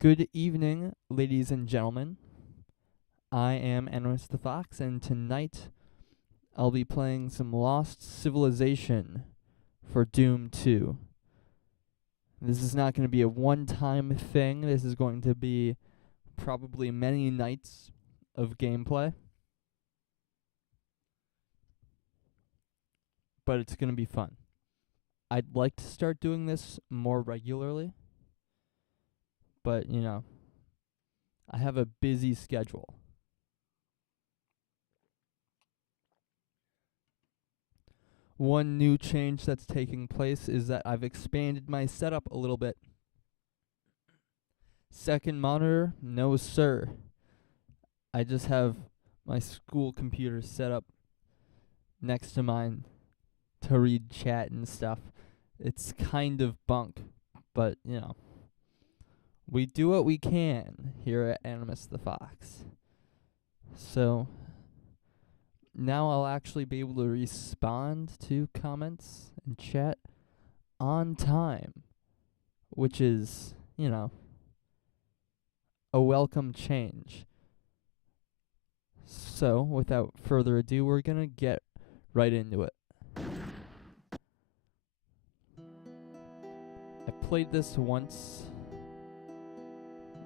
Good evening, ladies and gentlemen. I am Animus the Fox, and tonight I'll be playing some Lost Civilization for Doom 2. This is not going to be a one-time thing. This is going to be probably many nights of gameplay. But it's going to be fun. I'd like to start doing this more regularly. But, I have a busy schedule. One new change that's taking place is that I've expanded my setup a little bit. Second monitor, no sir. I just have my school computer set up next to mine to read chat and stuff. It's kind of bunk, but, we do what we can here at Animus the Fox. So now I'll actually be able to respond to comments and chat on time, which is, a welcome change. So, without further ado, we're gonna get right into it. I played this once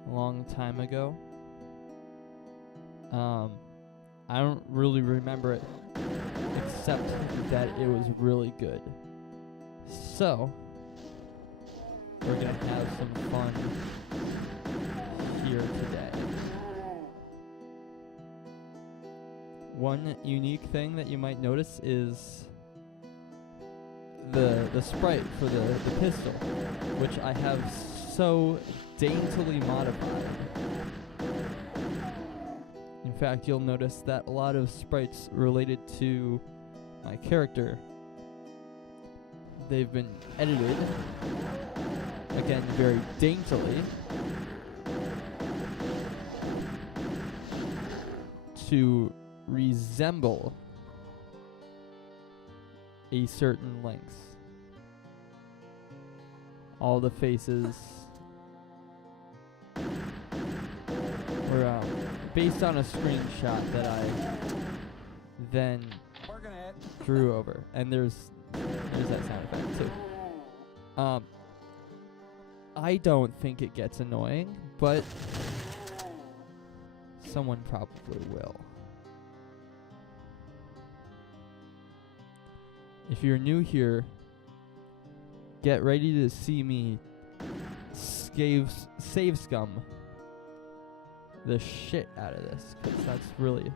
a long time ago. I don't really remember it, except that it was really good. So, we're gonna have some fun here today. One unique thing that you might notice is the sprite for the pistol, which I have so daintily modified. In fact, you'll notice that a lot of sprites related to my character, they've been edited, again, very daintily, to resemble a certain length. All the faces were based on a screenshot that I then drew over, and there's that sound effect too. I don't think it gets annoying, but someone probably will. If you're new here, get ready to see me save scum the shit out of this, because that's really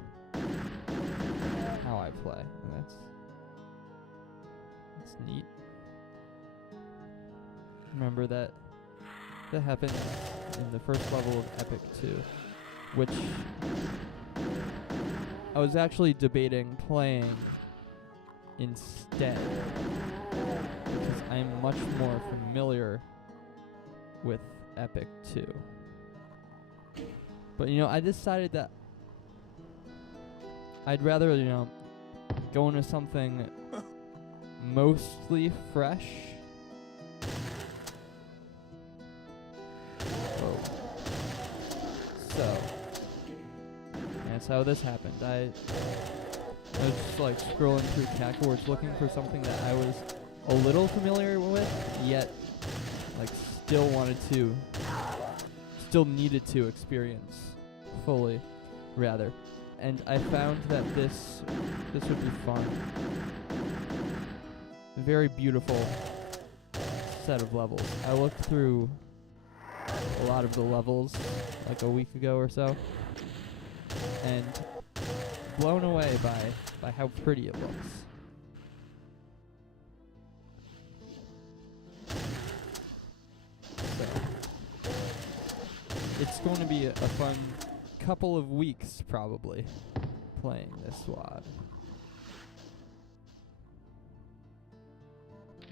how I play, and that's neat. Remember that happened in the first level of Epic 2, which I was actually debating playing instead, because I'm much more familiar with Epic 2. But, I decided that I'd rather, go into something mostly fresh. Oh. So, that's how this happened. I was just scrolling through CatCords looking for something that I was a little familiar with, yet still needed to experience fully, rather. And I found that this would be fun. A very beautiful set of levels. I looked through a lot of the levels a week ago or so, and blown away by how pretty it looks. So, it's going to be a fun couple of weeks, probably, playing this WoD.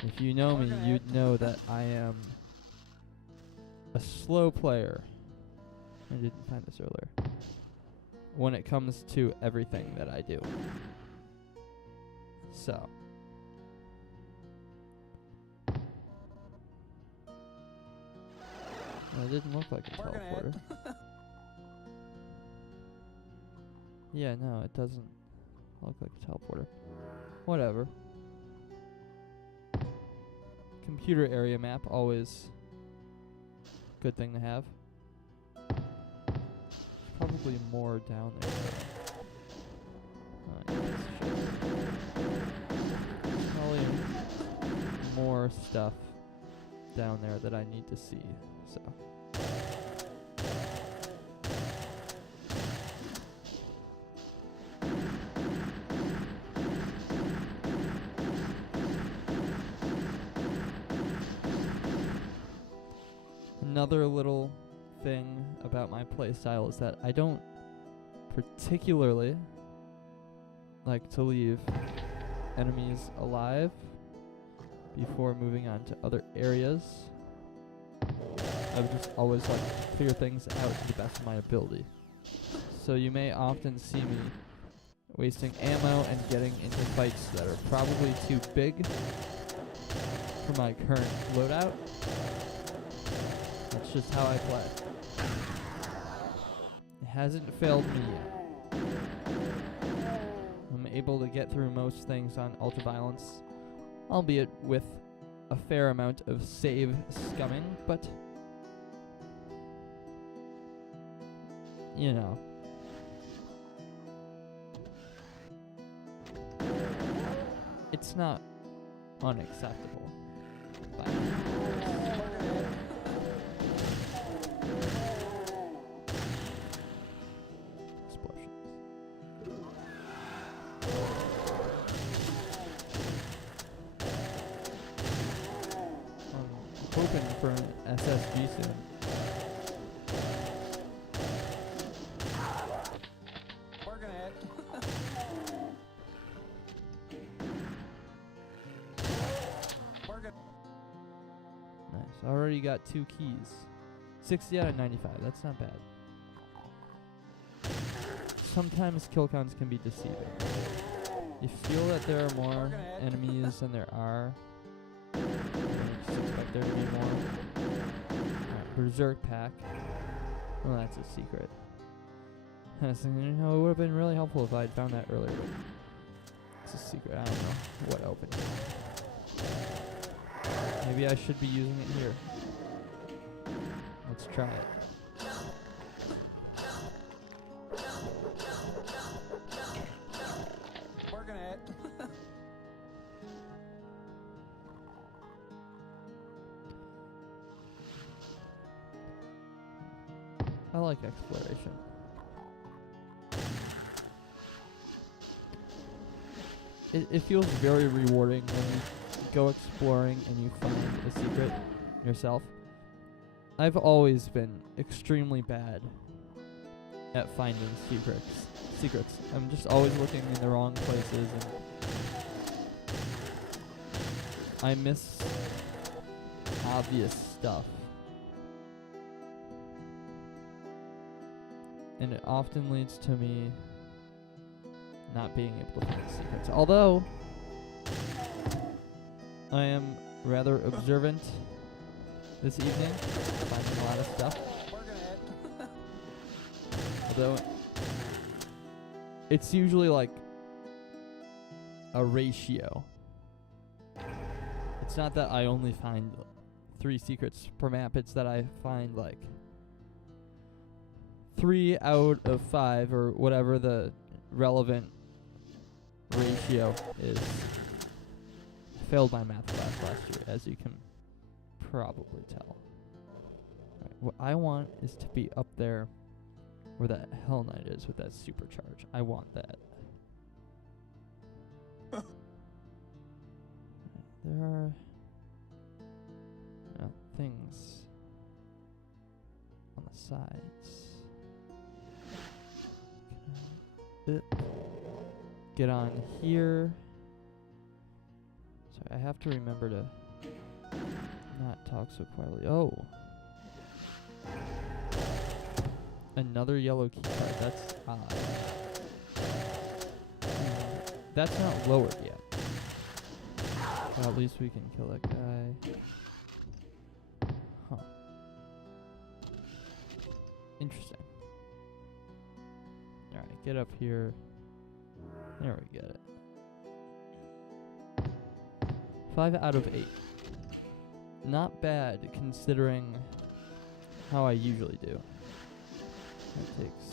If you know me, you'd know that I am a slow player. I didn't find this earlier. When it comes to everything that I do. So, Well, it didn't look like a teleporter. Yeah, no, it doesn't look like a teleporter. Whatever. Computer area map, always good thing to have. There's probably more down there. Probably more stuff down there that I need to see. So. Another little thing about my playstyle is that I don't particularly like to leave enemies alive before moving on to other areas. I would just always like to clear things out to the best of my ability. So you may often see me wasting ammo and getting into fights that are probably too big for my current loadout. That's just how I play. It hasn't failed me yet. I'm able to get through most things on ultraviolence, albeit with a fair amount of save scumming, but you know. It's not unacceptable. By hoping for an SSG soon. Working it. Working. Nice. Already got 2 keys. 60 out of 95. That's not bad. Sometimes kill counts can be deceiving. You feel that there are more enemies than there are. You just expect there to be more. Alright, Berserk pack. Well, that's a secret. I was thinking, you know, it would have been really helpful if I had found that earlier. It's a secret. I don't know what opened. Maybe I should be using it here. Let's try it. Working it. I like exploration. It feels very rewarding when you go exploring and you find a secret yourself. I've always been extremely bad at finding secrets. I'm just always looking in the wrong places, and I miss obvious stuff. And it often leads to me not being able to find secrets. Although I am rather observant this evening, finding a lot of stuff. Although it's usually like a ratio. It's not that I only find 3 secrets per map, it's that I find like 3 out of 5 or whatever the relevant ratio is. Failed my math class last year, as you can probably tell. Right, what I want is to be up there where that Hell Knight is with that supercharge. I want that. There are things on the sides. Get on here. Sorry, I have to remember to not talk so quietly. Oh. Another yellow key card. That's odd. That's not lowered yet. Well, at least we can kill that guy. Huh. get up here. There we get it. 5 out of 8. Not bad considering how I usually do. That takes...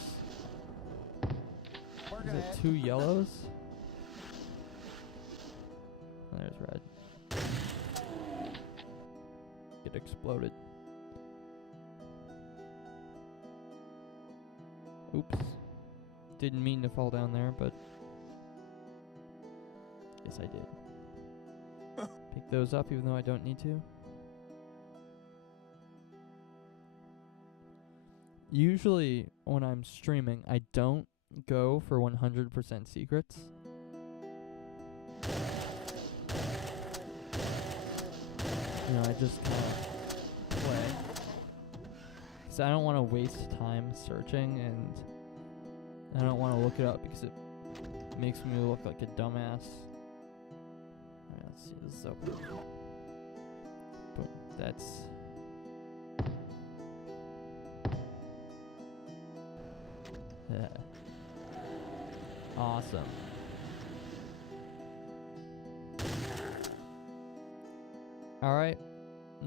Is it 2 yellows? There's red. It exploded. Oops. Didn't mean to fall down there, but yes I did. Pick those up even though I don't need to. Usually when I'm streaming, I don't go for 100% secrets. You know, I just kind of play. Because I don't want to waste time searching, and I don't want to look it up because it makes me look like a dumbass. Alright, let's see, this is open. Boom, that's... Yeah. Awesome. Alright,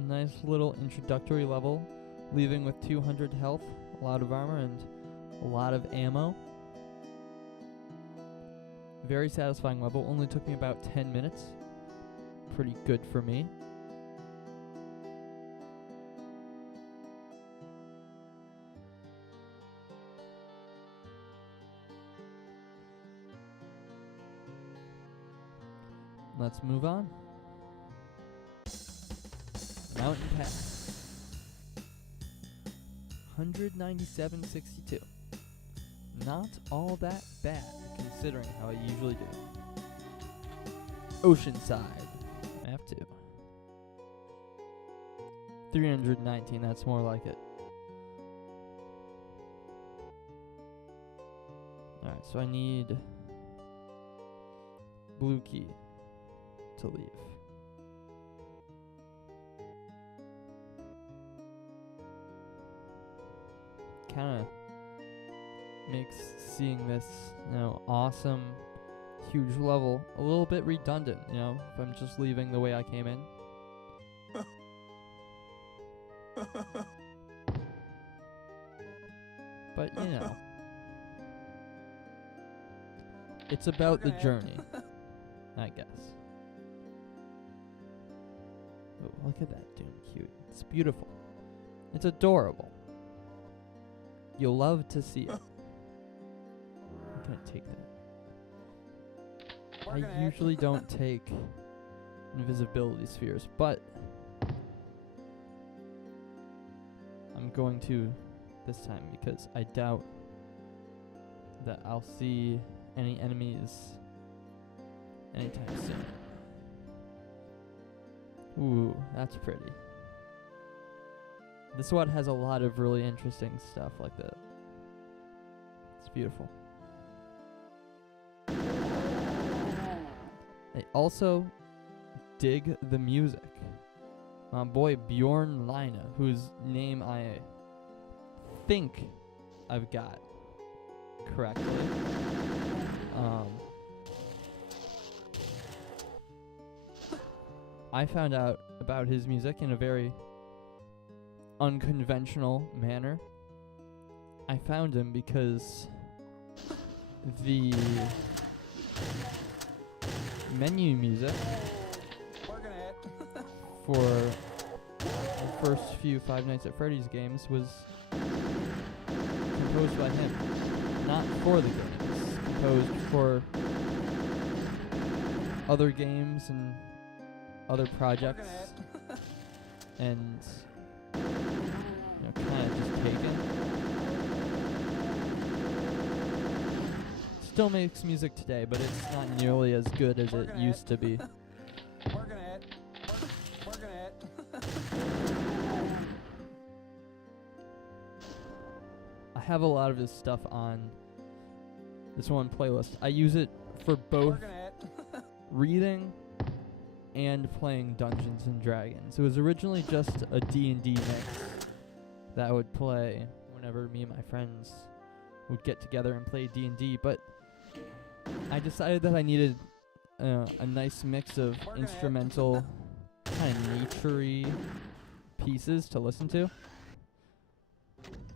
nice little introductory level, leaving with 200 health, a lot of armor, and a lot of ammo. Very satisfying level, only took me about 10 minutes. Pretty good for me. Let's move on. Mountain Pass. 197.62. Not all that bad, considering how I usually do. Oceanside. Map 2. 319, that's more like it. Alright, so I need blue key to leave. Kind of makes seeing this, you know, awesome, huge level a little bit redundant, you know, if I'm just leaving the way I came in. But, you know, it's about the journey, I guess. Oh, look at that Doom cute. It's beautiful. It's adorable. You'll love to see it. I'm gonna take that. I usually don't take invisibility spheres, but I'm going to this time because I doubt that I'll see any enemies anytime soon. Ooh, that's pretty. This one has a lot of really interesting stuff like that. It's beautiful. I also dig the music. My boy Bjorn Leine, whose name I think I've got correctly. I found out about his music in a very unconventional manner. I found him because the menu music for the first few Five Nights at Freddy's games was composed by him. Not for the games, composed for other games and other projects, and kind of just taken. Still makes music today, but it's not nearly as good as it used to be. I have a lot of his stuff on this one playlist. I use it for both reading and playing Dungeons and Dragons. It was originally just a D&D mix that I would play whenever me and my friends would get together and play D&D, but I decided that I needed a nice mix of instrumental, kind of naturey pieces to listen to,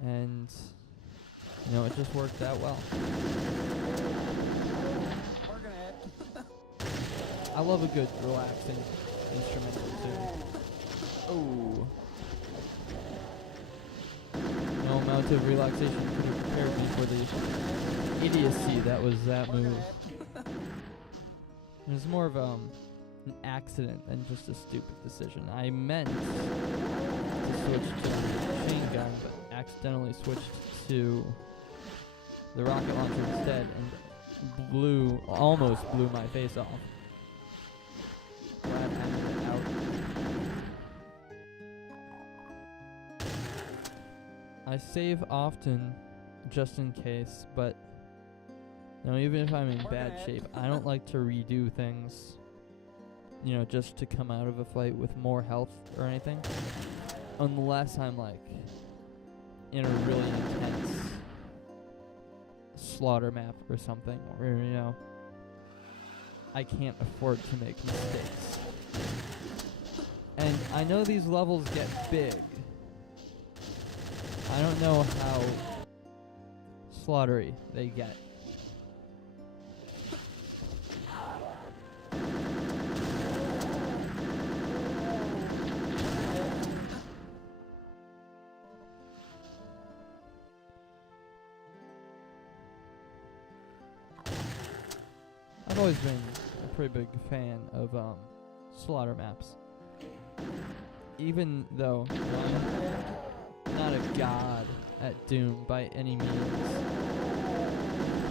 and it just worked out well. Working it. I love a good relaxing instrumental tune. Oh. No amount of relaxation could have prepared me for the idiocy that was that move. It was more of an accident than just a stupid decision. I meant to switch to the chain gun, but accidentally switched to the rocket launcher instead, and almost blew my face off. Glad I made it out. I save often, just in case, but even if I'm in bad shape, I don't like to redo things, just to come out of a fight with more health or anything, unless I'm like in a really intense slaughter map or something, where I can't afford to make mistakes. And I know these levels get big. I don't know how slaughtery they get. I've always been a pretty big fan of slaughter maps. Even though I'm not a god at Doom by any means,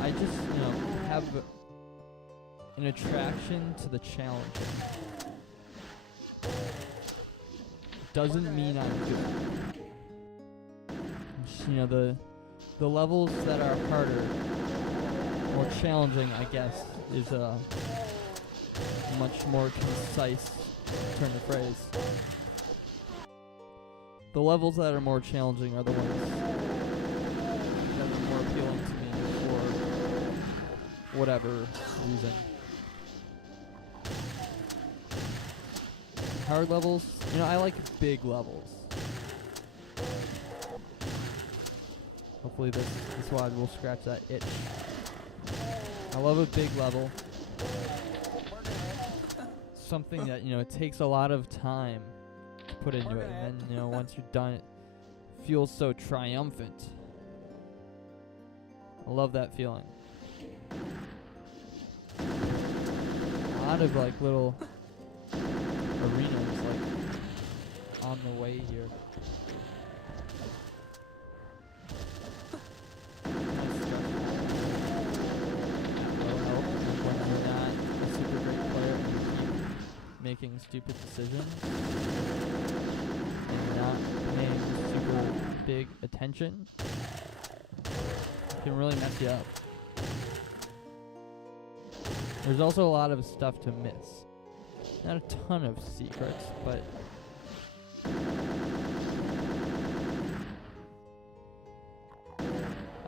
I just, have an attraction to the challenging. Doesn't mean I'm good. The levels that are harder, more challenging, I guess, is a much more concise turn of phrase. The levels that are more challenging are the ones that are more appealing to me for whatever reason. Hard levels, I like big levels. Hopefully this WAD will scratch that itch. I love a big level. Something that, it takes a lot of time to put into it, and then, once you're done, it feels so triumphant. I love that feeling. A lot of little arenas on the way here. Making stupid decisions and not paying super big attention can really mess you up. There's also a lot of stuff to miss. Not a ton of secrets, but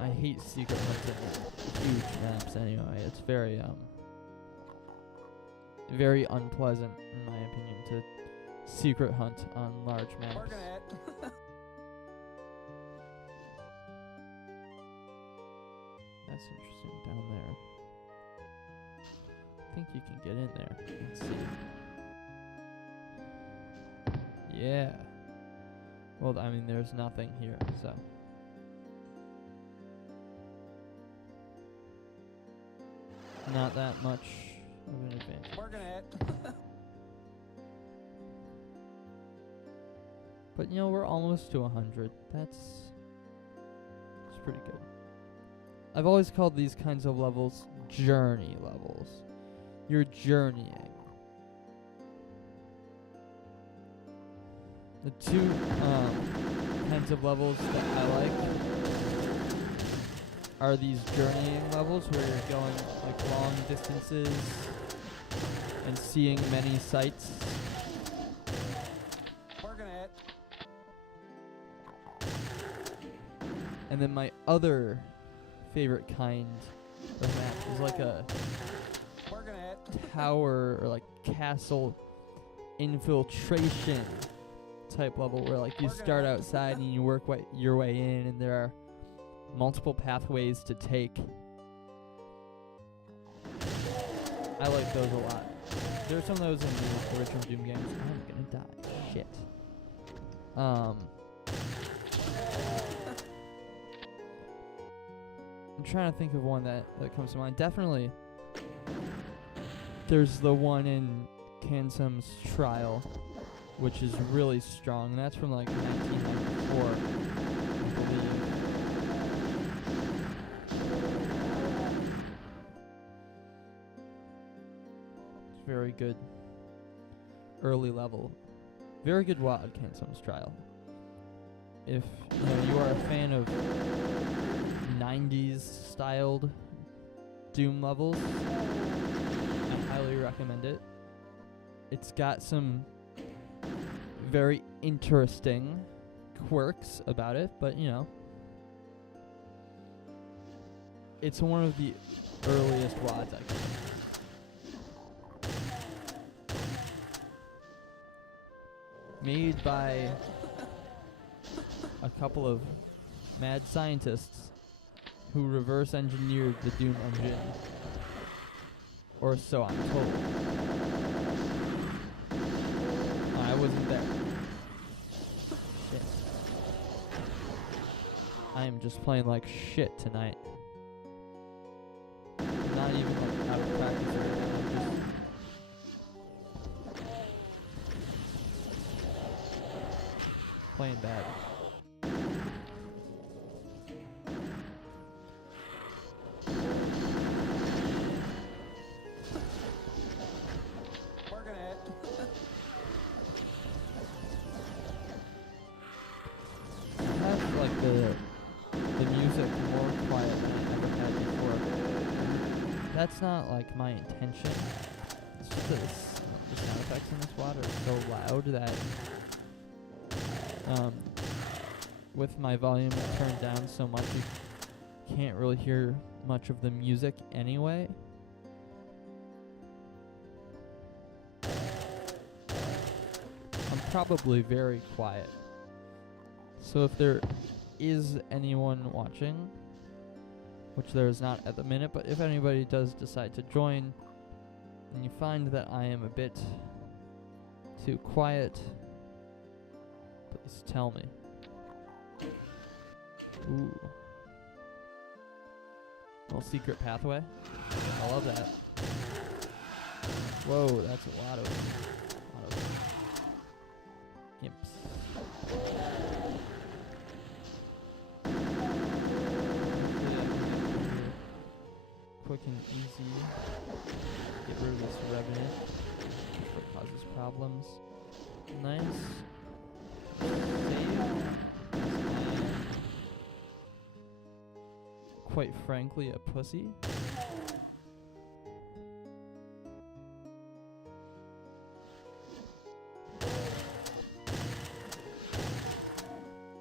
I hate secret hunts in huge maps anyway. It's very unpleasant, in my opinion, to secret hunt on large maps. That's interesting down there. I think you can get in there. Let's see. Yeah. Well, there's nothing here, so. Not that much of an advantage. Working it. But we're almost to 100. That's pretty good. I've always called these kinds of levels journey levels. You're journeying. The two kinds of levels that I like are these journeying levels where you're going long distances and seeing many sights. And then my other favorite kind of map. It's like a Working it. tower or like castle infiltration type level where like you start outside and you work your way in, and there are multiple pathways to take. I like those a lot. There's some of those in the original Doom games. I'm gonna die. Shit. I'm trying to think of one that comes to mind. Definitely, there's the one in Kansom's Trial, which is really strong. That's from like 1994, I believe. It's very good early level. Very good WOD, Kansom's Trial. If you are a fan of 90s styled Doom levels, I highly recommend it. It's got some very interesting quirks about it, but it's one of the earliest WODs I can. Made by a couple of mad scientists who reverse engineered the Doom engine. Or so I'm told. I wasn't there. Shit. I am just playing like shit tonight. Not even like out of practice or anything. I'm just playing bad. Working it. I have like the music more quiet than I ever had before. That's not like my intention. It's just that the sound effects in this WOD are so loud that with my volume turned down so much, you can't really hear much of the music anyway. I'm probably very quiet. So if there is anyone watching, which there is not at the minute, but if anybody does decide to join and you find that I am a bit too quiet, please tell me. Ooh. Little secret pathway. I love that. Whoa, that's a lot of imps. Quick and easy. Get rid of this revenant before it causes problems. Nice. Save. Quite frankly, a pussy.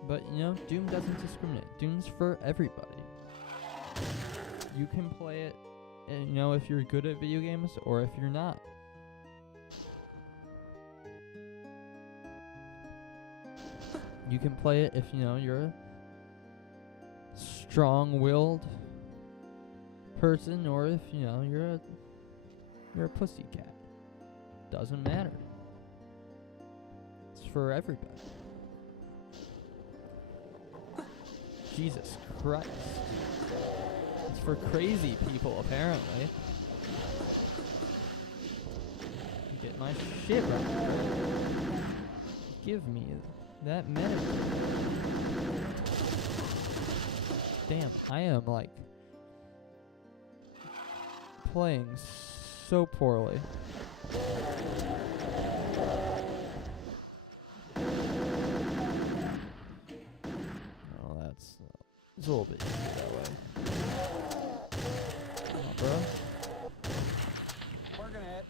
But Doom doesn't discriminate. Doom's for everybody. You can play it, if you're good at video games or if you're not. You can play it if you're a strong-willed person, or if you're a pussycat. Doesn't matter. It's for everybody. Jesus Christ. It's for crazy people, apparently. Get my shit right. Give me that medicine. Damn, I am like playing so poorly. Oh, it's a little bit easier that way. Come on, bro. Working it.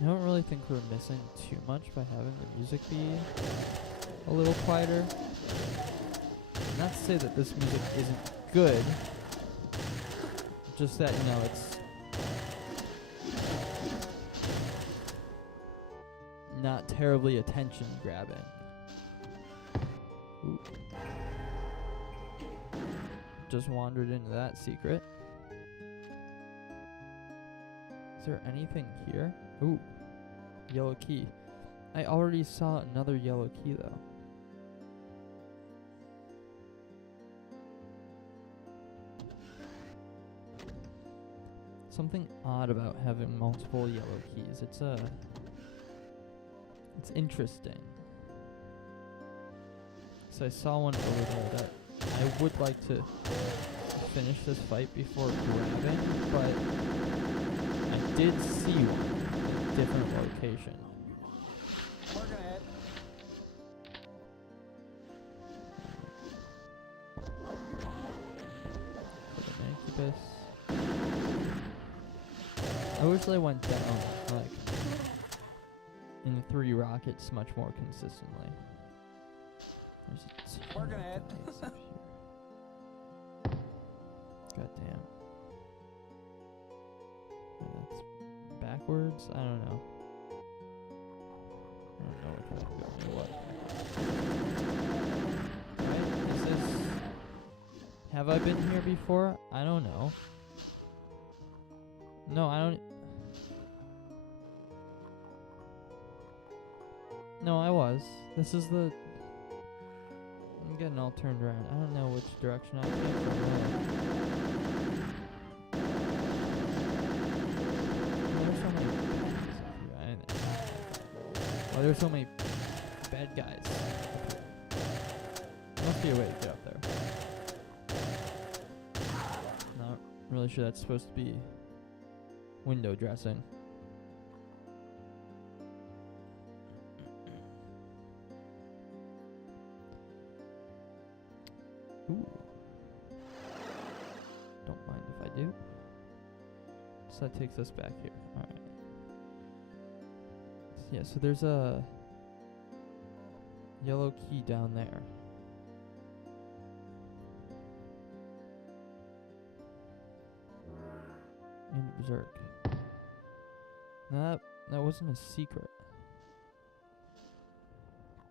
I don't really think we're missing too much by having the music be a little quieter. Not to say that this music isn't good, just that, you know, it's not terribly attention grabbing. Ooh. Just wandered into that secret. Is there anything here? Ooh, yellow key. I already saw another yellow key though. Something odd about having multiple yellow keys. It's interesting. So I saw one over there that I would like to finish this fight before grabbing, but I did see one in a different location. Working it. For the Mancubus. I wish they went down, like, in 3 rockets much more consistently. There's a ton Working of it. guys up here. God damn. That's backwards? I don't know. I don't know which way to go or what. Right? Is this... Have I been here before? I don't know. No, I don't... No, I was. This is the... I'm getting all turned around. I don't know which direction I came from. Why there's so many bad guys? There must be a way to get up there. Not really sure that's supposed to be window dressing. Ooh. Don't mind if I do. So that takes us back here. Alright. Yeah, so there's a yellow key down there. In Berserk. No, that wasn't a secret.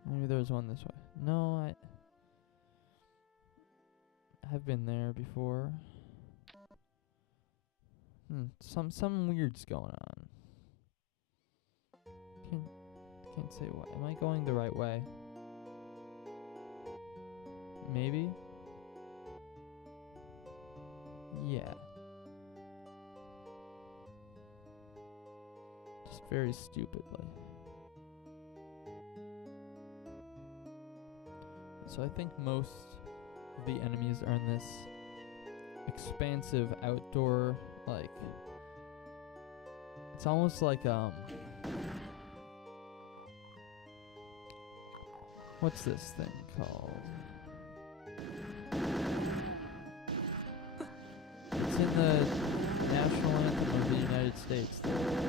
Maybe there's one this way. No, I've been there before. Some weird's going on. Can't say what. Am I going the right way? Maybe? Yeah. Just very stupidly. So I think most of the enemies are in this expansive outdoor, like, it's almost like what's this thing called? It's in the national anthem of the United States.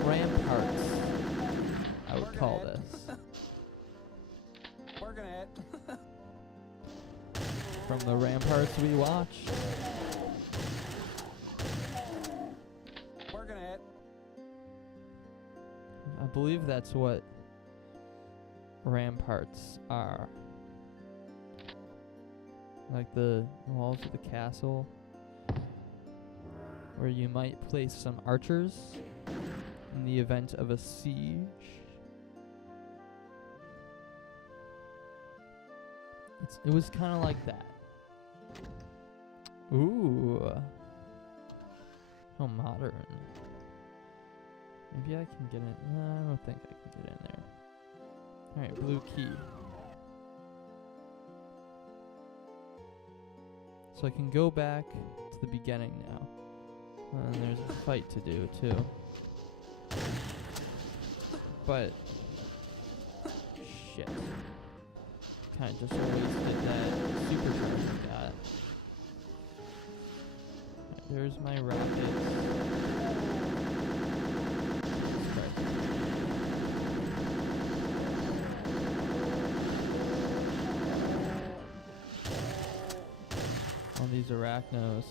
Ramparts, I would call this. Working it. From the ramparts we watch. Working it. I believe that's what ramparts are. Like the walls of the castle, where you might place some archers in the event of a siege. It was kind of like that. Ooh. How modern. Maybe I can get in. No, I don't think I can get in there. Alright, blue key. So I can go back to the beginning now. And there's a fight to do too. But shit. Kinda just wasted that supercharge I got. Right, there's my rockets. on these arachnos.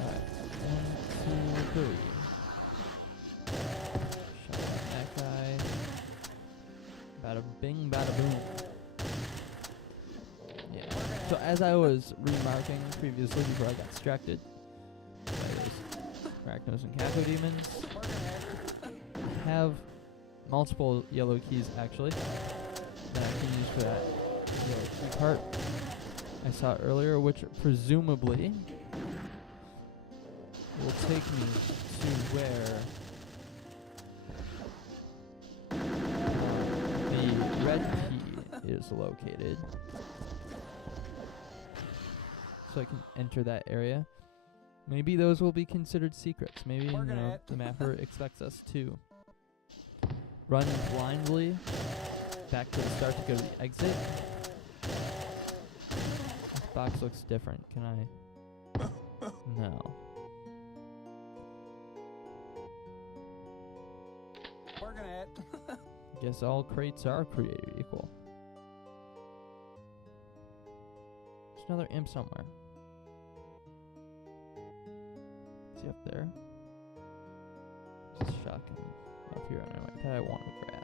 Alright, 1, 2, 3. Shot that guy. Bada bing, bada boom. Yeah. So as I was remarking previously before I got distracted by those arachnos and cacodemons, I have multiple yellow keys actually that I can use for that yellow key part I saw earlier, which presumably will take me to where the red key is located, so I can enter that area. Maybe those will be considered secrets. Maybe, you know, the mapper expects us to run blindly back to the start to go to the exit. This box looks different. Can I? No. Working it. Guess all crates are created equal. There's another imp somewhere. Is he up there? Just shotgun up here anyway that I want to grab.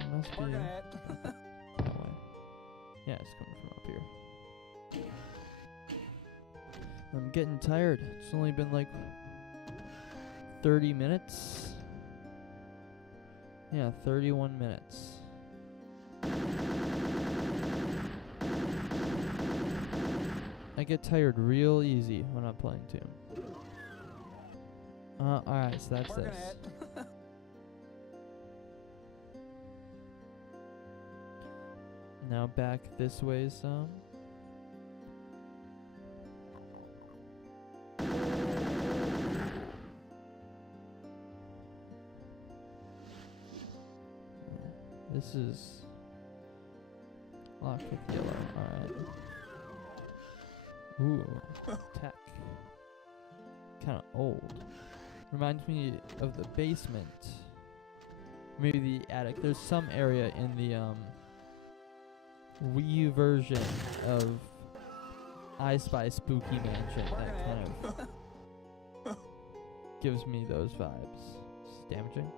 It must be Working it. that way. Yeah, it's coming from up here. I'm getting tired. It's only been like 30 minutes. Yeah, 31 minutes. I get tired real easy when I'm playing Tomb. Alright, so that's Working this. it. Now back this way some. This is locked with yellow. Alright. Ooh, tech. Kinda old. Reminds me of the basement. Maybe the attic. There's some area in the Wii version of I Spy Spooky Mansion that kind of gives me those vibes. Is this damaging?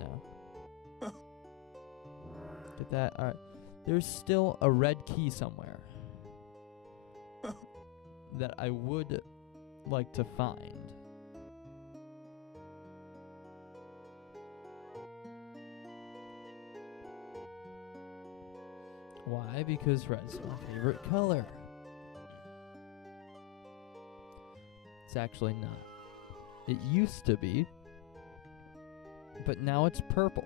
No. Get that? Alright. There's still a red key somewhere that I would like to find. Why? Because red's my favorite color. It's actually not. It used to be, but now it's purple.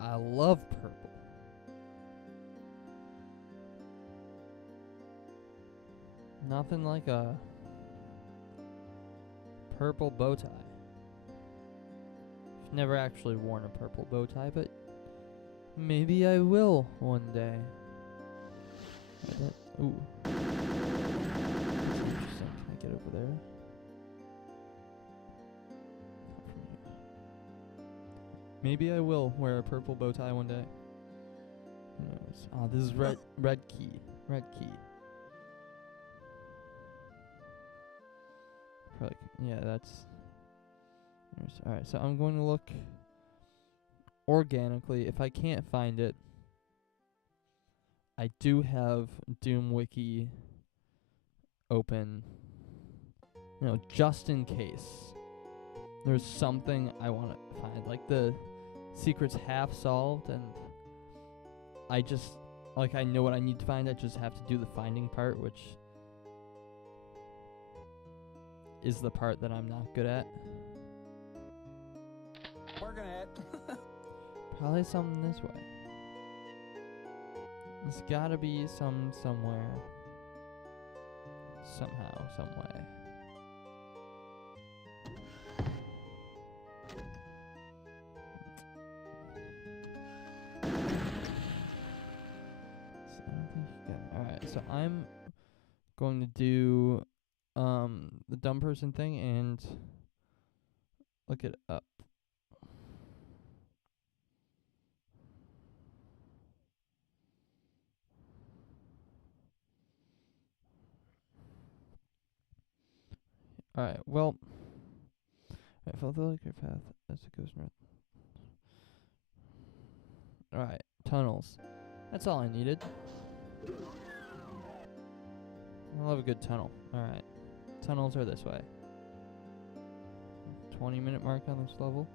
I love purple. Nothing like a purple bow tie. I've never actually worn a purple bow tie, but maybe I will one day. Ooh. That's interesting. Can I get over there? Not from here. Maybe I will wear a purple bow tie one day. Who knows? Oh, this is red key. Red key. Probably, yeah, that's... Alright, so I'm going to look organically. If I can't find it, I do have Doom Wiki open, you know, just in case there's something I want to find. Like, the secret's half solved, and I just, like, I know what I need to find. I just have to do the finding part, which is the part that I'm not good at. Working it. Probably something this way. There's gotta be somewhere. Somehow, some way. So I don't think you got it. Alright, so I'm going to do the dumb person thing and look it up. Alright, well, I follow the liquor path as it goes north. Alright, tunnels. That's all I needed. I love a good tunnel. Alright, tunnels are this way. 20-minute mark on this level.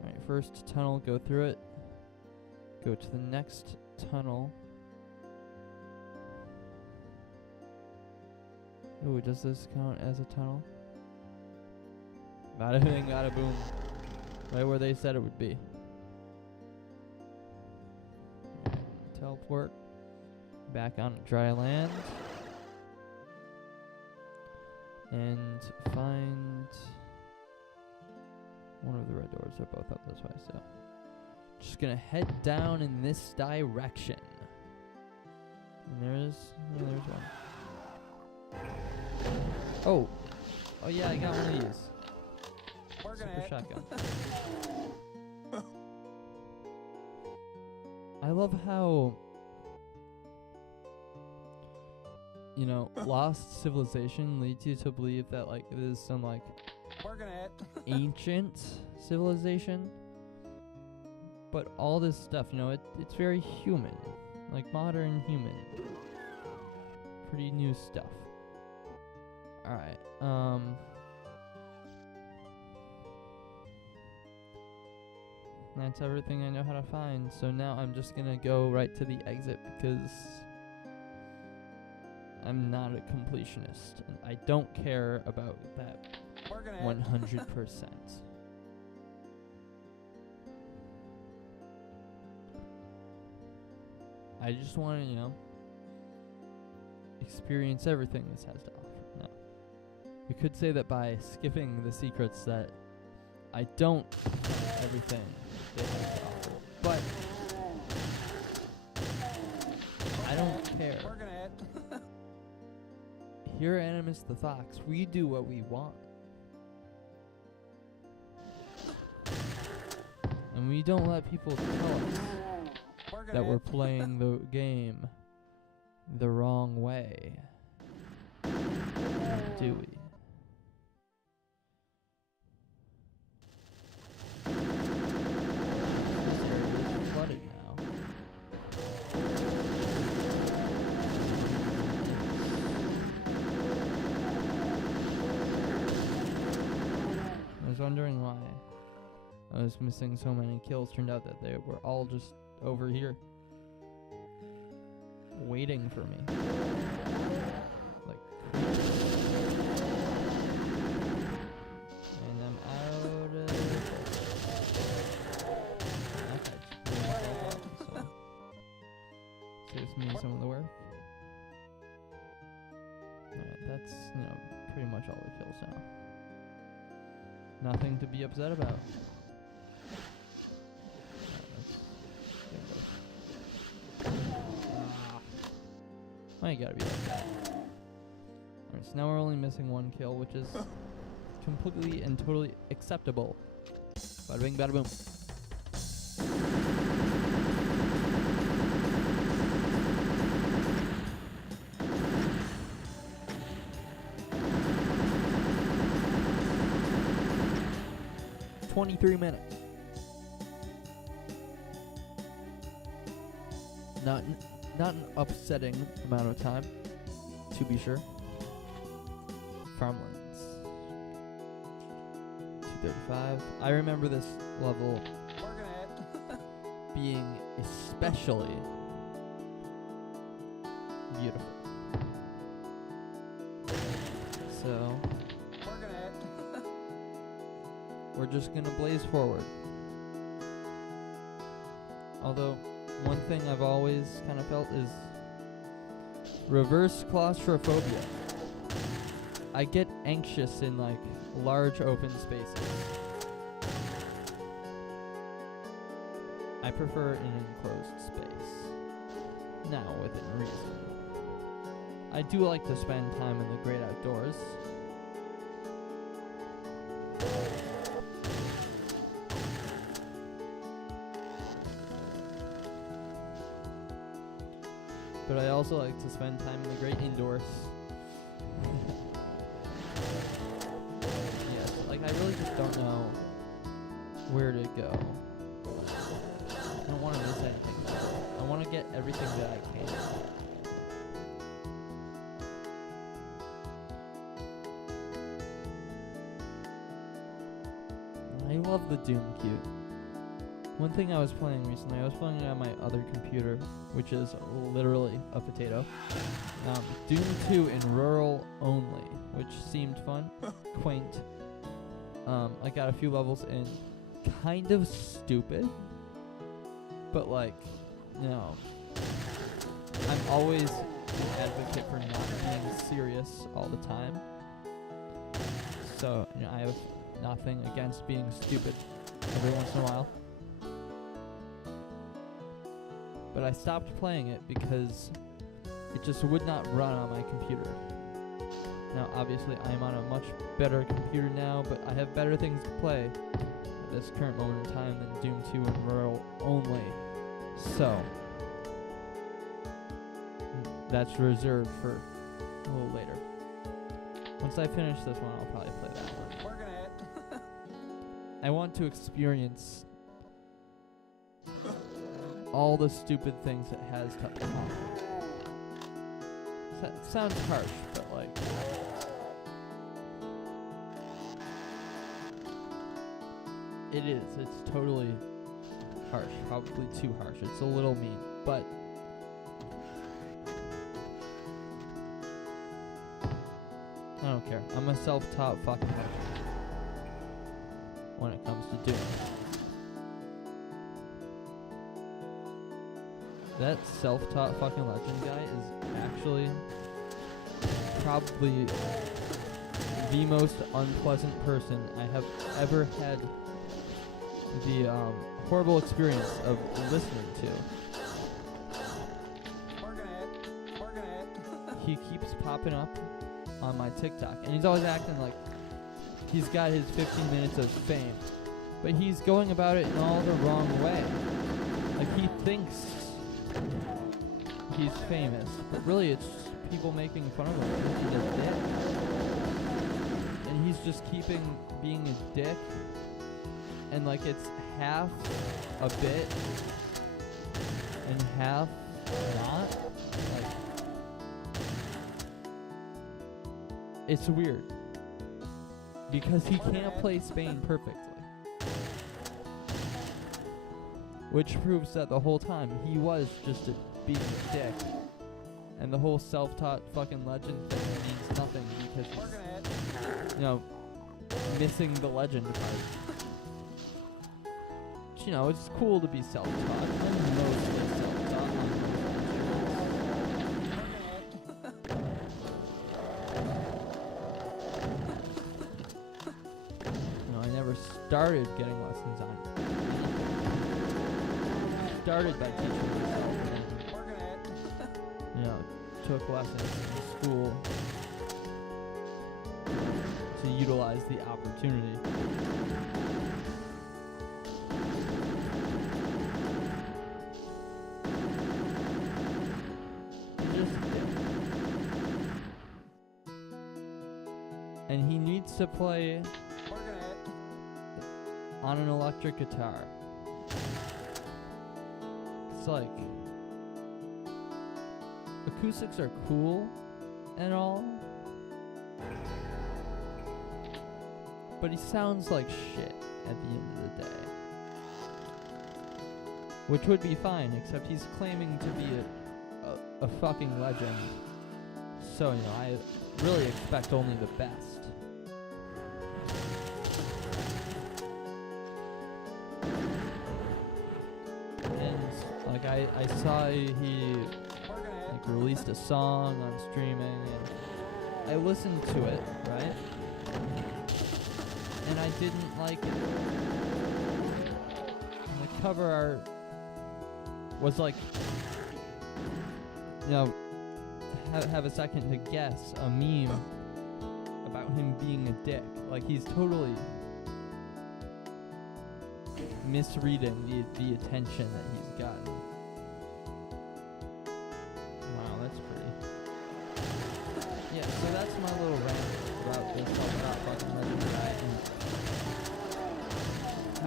Alright, first tunnel, go through it. Go to the next tunnel. Ooh, does this count as a tunnel? Bada bing, bada boom. Right where they said it would be. Teleport. Back on dry land. And find one of the red doors. They're both up this way, so. Just gonna head down in this direction. And there's one. Oh yeah, I got one of these. Super shotgun. I love how, you know, Lost Civilization leads you to believe that like it is some like ancient civilization, but all this stuff, you know, it's very human, like modern human, pretty new stuff. Alright, that's everything I know how to find. So now I'm just gonna go right to the exit because I'm not a completionist and I don't care about that 100%. I just want to, you know, experience everything this has to offer. Now, you could say that by skipping the secrets that I don't have everything they have to offer, but I don't care. Here at Animus the Fox, we do what we want. And we don't let people tell us that we're playing the game the wrong way. Do we? This area is flooded now. I was wondering why I was missing so many kills. Turned out that they were all just over here, waiting for me. Like, and I'm out of so saves me some of the work. Alright, that's, you know, pretty much all the kills now. Nothing to be upset about. Why you gotta be like that? Alright, so now we're only missing one kill, which is completely and totally acceptable. Bada bing, bada boom. "23 minutes. Not an upsetting amount of time, to be sure. Farmlands. 235. I remember this level being especially beautiful. So we're just gonna blaze forward. Although one thing I've always kind of felt is reverse claustrophobia. I get anxious in like large open spaces. I prefer an enclosed space. Now, within reason. I do like to spend time in the great outdoors, but I also like to spend time in the great indoors. Yes, like I really just don't know where to go. I don't want to miss anything. I want to get everything that I can. I love the Doom Cube. One thing I was playing recently, I was playing it on my other computer, which is literally a potato. Doom 2 in rural only, which seemed fun, quaint. I got a few levels in, kind of stupid, but like, you know, I'm always an advocate for not being serious all the time. So, you know, I have nothing against being stupid every once in a while. But I stopped playing it because it just would not run on my computer. Now, obviously, I'm on a much better computer now, but I have better things to play at this current moment in time than Doom 2 and rural only. So, that's reserved for a little later. Once I finish this one, I'll probably play that one. Working at it. I want to experience all the stupid things it has to offer. Sounds harsh, but like, it is. It's totally harsh. Probably too harsh. It's a little mean, but I don't care. I'm a self-taught fucking legend when it comes to Doom. That self-taught fucking legend guy is actually probably the most unpleasant person I have ever had the horrible experience of listening to. Working at it. He keeps popping up on my TikTok, and he's always acting like he's got his 15 minutes of fame, but he's going about it in all the wrong way. Like, he thinks he's famous, but really it's people making fun of him because he's a dick. And he's just keeping being a dick, and like it's half a bit and half not. Like, it's weird because he can't play Spain perfectly, which proves that the whole time he was just a being a dick, and the whole self-taught fucking legend thing means nothing because he's, you know, missing the legend part. But, you know, it's cool to be self-taught. I'm mostly self-taught on most materials. You know, I never started getting lessons on. Started by teaching myself. You know, took lessons in school to utilize the opportunity. Just did. And he needs to play on an electric guitar. It's like, acoustics are cool and all, but he sounds like shit at the end of the day. Which would be fine, except he's claiming to be a fucking legend. So, you know, I really expect only the best. And, like, I saw he released a song on streaming, and I listened to it, right? And I didn't like it. And the cover art was like, you know, have a second to guess, a meme about him being a dick. Like, he's totally misreading the attention that he's gotten.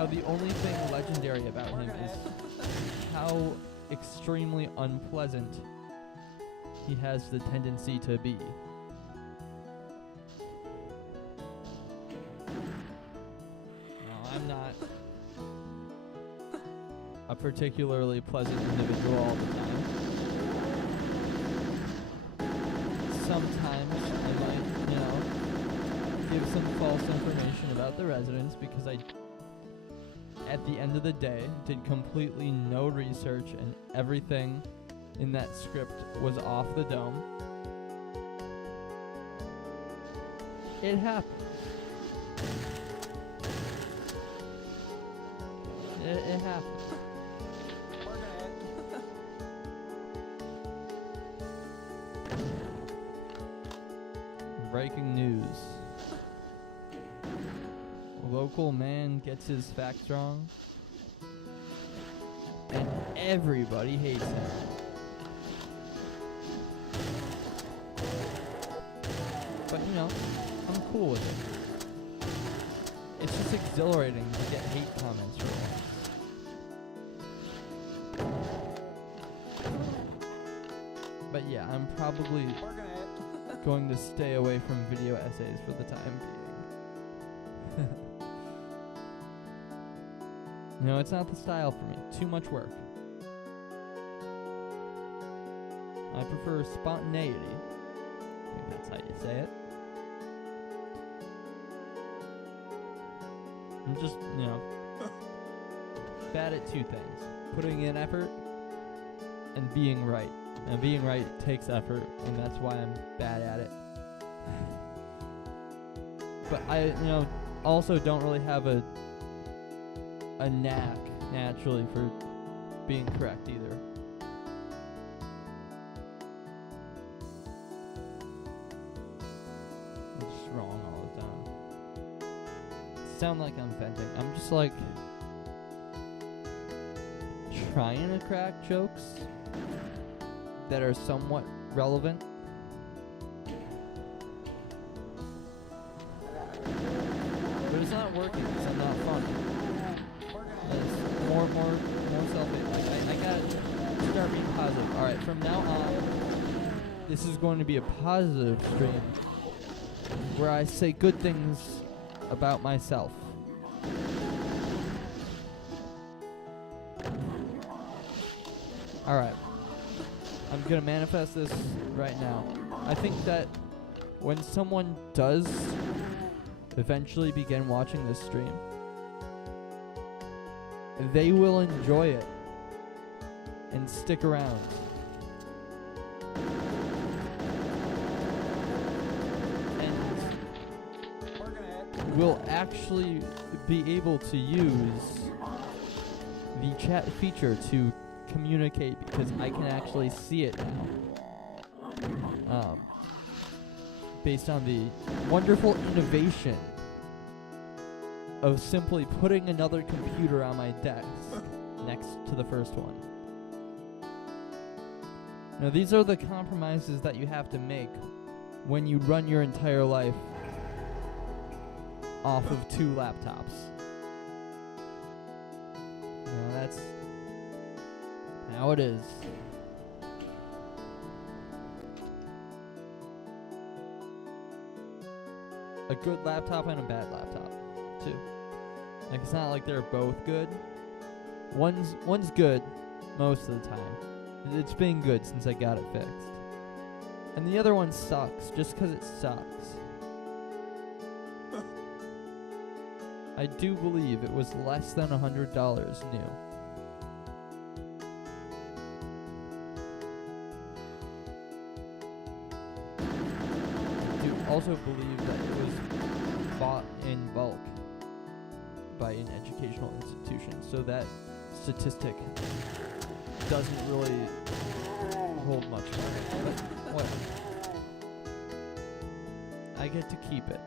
how the only thing legendary about him is how extremely unpleasant he has the tendency to be. Now, I'm not a particularly pleasant individual all the time. Sometimes I might, give some false information about the residents because I, at the end of the day, did completely no research and everything in that script was off the dome. It happened. It happened. Breaking news. Local man gets his facts wrong, and everybody hates him. But I'm cool with it. It's just exhilarating to get hate comments for once. But yeah, I'm probably going to stay away from video essays for the time being. It's not the style for me. Too much work. I prefer spontaneity. I think that's how you say it. I'm just, bad at two things. Putting in effort and being right. And being right takes effort, and that's why I'm bad at it. But I, also don't really have a knack naturally for being correct either. I'm just wrong all the time. Sound like I'm venting. I'm just like trying to crack jokes that are somewhat relevant. But it's not working because I'm not funny. It's more self-hate. I gotta start being positive. Alright, from now on, this is going to be a positive stream where I say good things about myself. Alright. I'm gonna manifest this right now. I think that when someone does eventually begin watching this stream, they will enjoy it and stick around. And will actually be able to use the chat feature to communicate because I can actually see it now. Based on the wonderful innovation of simply putting another computer on my desk next to the first one. Now, these are the compromises that you have to make when you run your entire life off of two laptops. Now, that's how it is. A good laptop and a bad laptop, too. Like, it's not like they're both good. One's good most of the time. It's been good since I got it fixed. And the other one sucks just 'cause it sucks. I do believe it was less than $100 new. I do also believe that it was bought in bulk by an educational institution, so that statistic doesn't really hold much weight. But whatever. I get to keep it.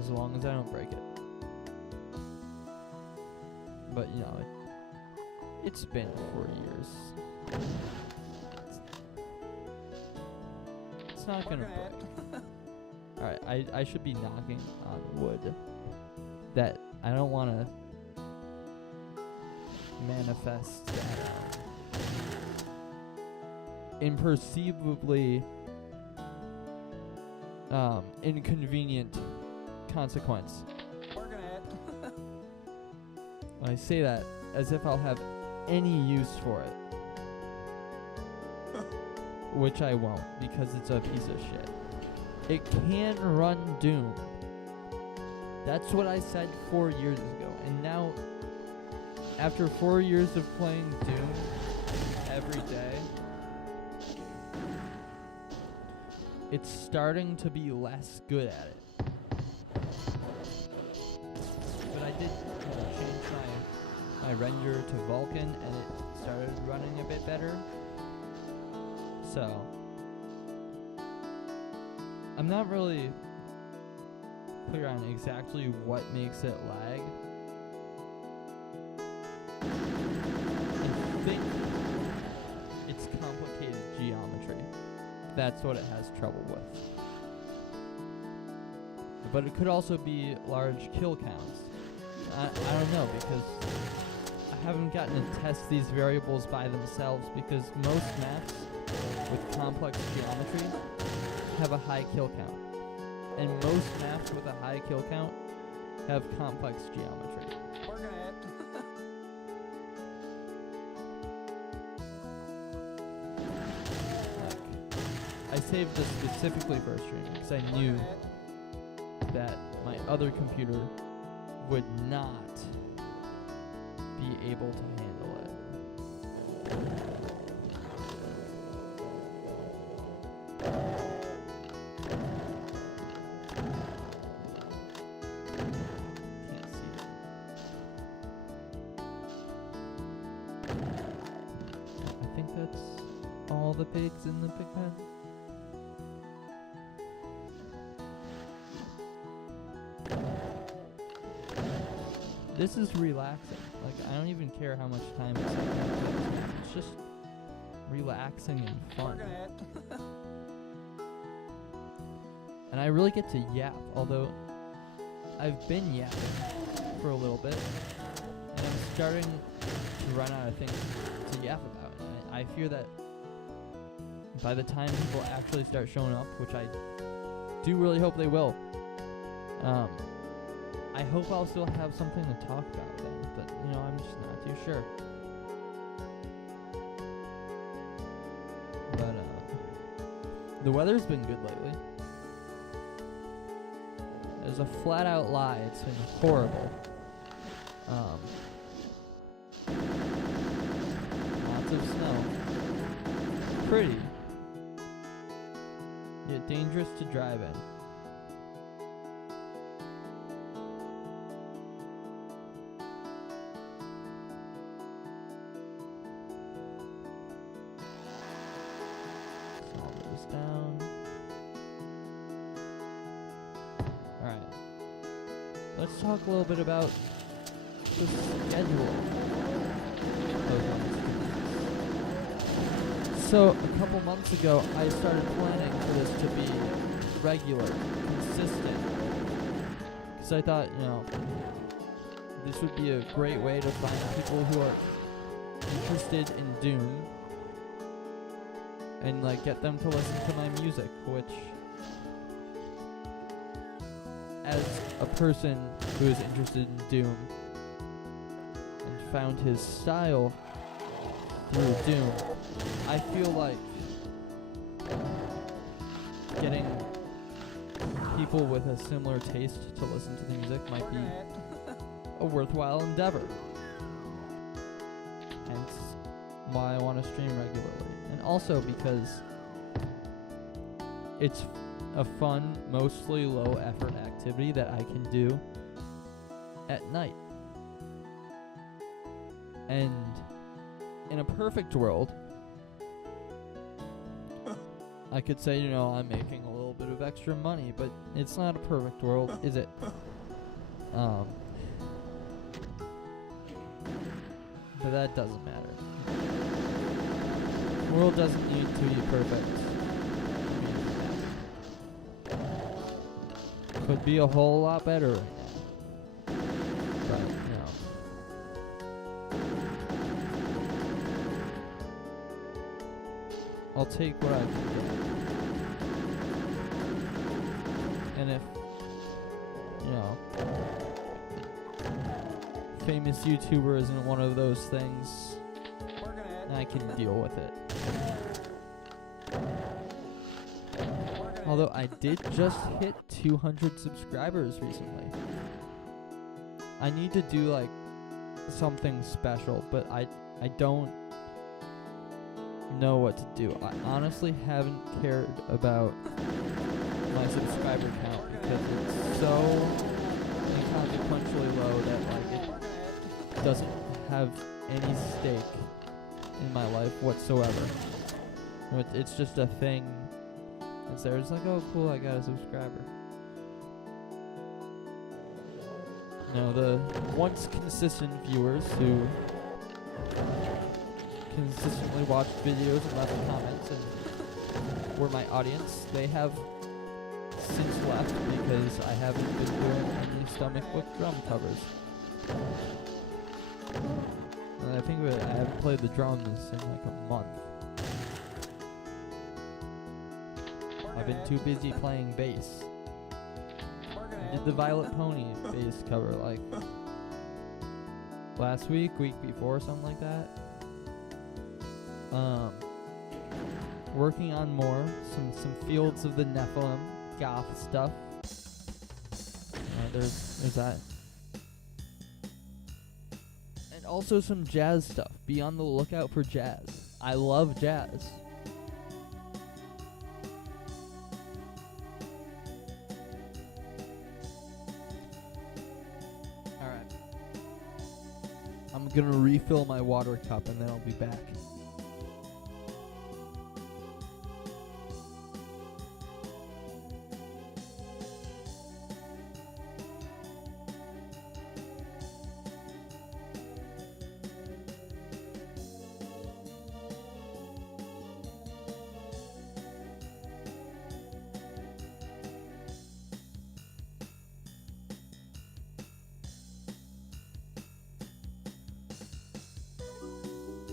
As long as I don't break it. But, you know, it's been 4 years. It's not gonna break. Alright, I should be knocking on wood that I don't want to manifest that imperceivably inconvenient consequence. Working it. I say that as if I'll have any use for it. Which I won't, because it's a piece of shit. It can run Doom. That's what I said 4 years ago. And now, after 4 years of playing Doom every day, it's starting to be less good at it. But I did change my render to Vulkan, and it started running a bit better. So, I'm not really clear on exactly what makes it lag. I think it's complicated geometry. That's what it has trouble with. But it could also be large kill counts. I don't know, because I haven't gotten to test these variables by themselves, because most maps with complex geometry have a high kill count. And most maps with a high kill count have complex geometry. Working it. I saved this specifically for a stream because I knew that my other computer would not be able to handle it. Can't see that. I think that's all the pigs in the pig pen. This is relaxing. Like, I don't even care how much time it's taking. It's just relaxing and fun. Working it. And I really get to yap, although I've been yapping for a little bit, and I'm starting to run out of things to yap about. And I fear that by the time people actually start showing up, which I do really hope they will, I hope I'll still have something to talk about then, but, you know, I'm just not too sure. But, the weather's been good lately. There's a flat-out lie, it's been horrible. Lots of snow. Pretty. Yet dangerous to drive in. Down. Alright. Let's talk a little bit about the schedule. So, a couple months ago, I started planning for this to be regular, consistent. Because I thought, you know, this would be a great way to find people who are interested in Doom and like get them to listen to my music, which, as a person who is interested in Doom and found his style through Doom, I feel like getting people with a similar taste to listen to the music might be a worthwhile endeavor. Hence why I want to stream regularly. And also because it's a fun, mostly low effort activity that I can do at night. And in a perfect world, I could say, you know, I'm making a little bit of extra money, but it's not a perfect world, is it? But that doesn't matter. The world doesn't need to be perfect. Could be a whole lot better. But, you know. I'll take what I can get. And if, you know, famous YouTuber isn't one of those things, I can deal with it. Although I did just hit 200 subscribers recently. I need to do like something special, but I don't know what to do. I honestly haven't cared about my subscriber count because it's so inconsequentially low that like it doesn't have any stake in my life whatsoever. You know, it's just a thing. And so it's like, oh cool, I got a subscriber. No, the once consistent viewers who consistently watched videos and left comments and were my audience, they have since left because I haven't been doing any Stomach Book drum covers. And I think I haven't played the drums in like a month. I've been too busy playing bass. I did the Violet Pony bass cover like last week before, something like that. Working on more, some Fields of the Nephilim goth stuff. There's that. And also some jazz stuff. Be on the lookout for jazz. I love jazz. Alright. I'm gonna refill my water cup and then I'll be back.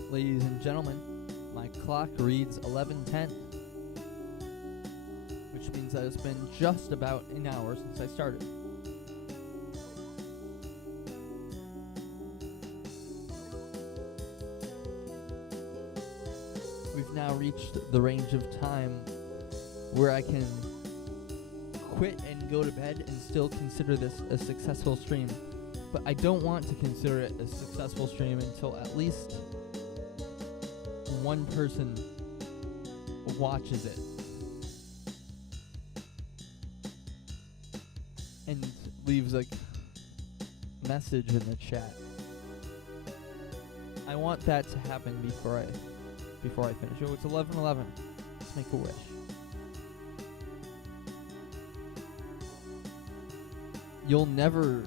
Ladies and gentlemen, my clock reads 11:10, which means that it's been just about an hour since I started. We've now reached the range of time where I can quit and go to bed and still consider this a successful stream. But I don't want to consider it a successful stream until at least one person watches it and leaves a message in the chat. I want that to happen before I finish. Oh, it's 11:11. Let's make a wish. You'll never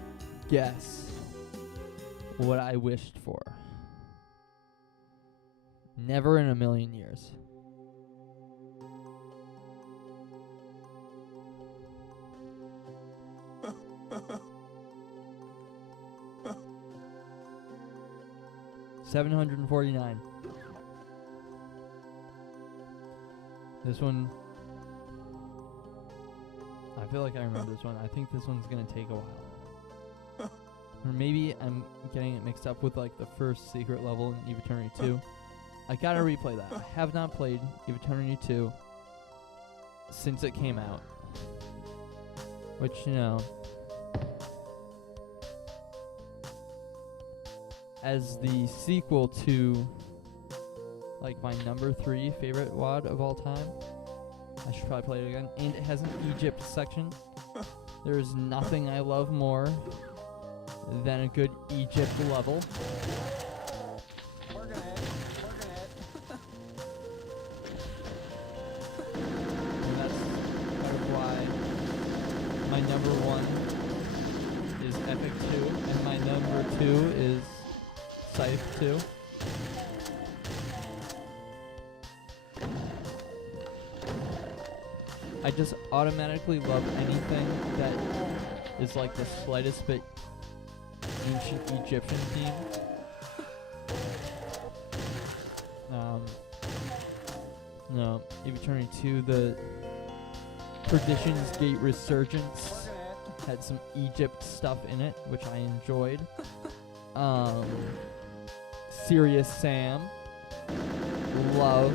guess what I wished for. Never in a million years. $749. This one, I feel like I remember this one. I think this one's gonna take a while. Or maybe I'm getting it mixed up with like the first secret level in Eve Eternity 2. I gotta replay that. I have not played Eve Eternity 2 since it came out. Which, you know, as the sequel to like my number 3 favorite WoD of all time, I should probably play it again. And it has an Egypt section. There's nothing I love more than a good Egypt level. My number 1 is Epic 2, and my number 2 is Scythe 2. I just automatically love anything that is like the slightest bit ancient Egyptian theme. No, Eve Eternity 2, the Perdition's Gate Resurgence had some Egypt stuff in it, which I enjoyed. Serious Sam. Love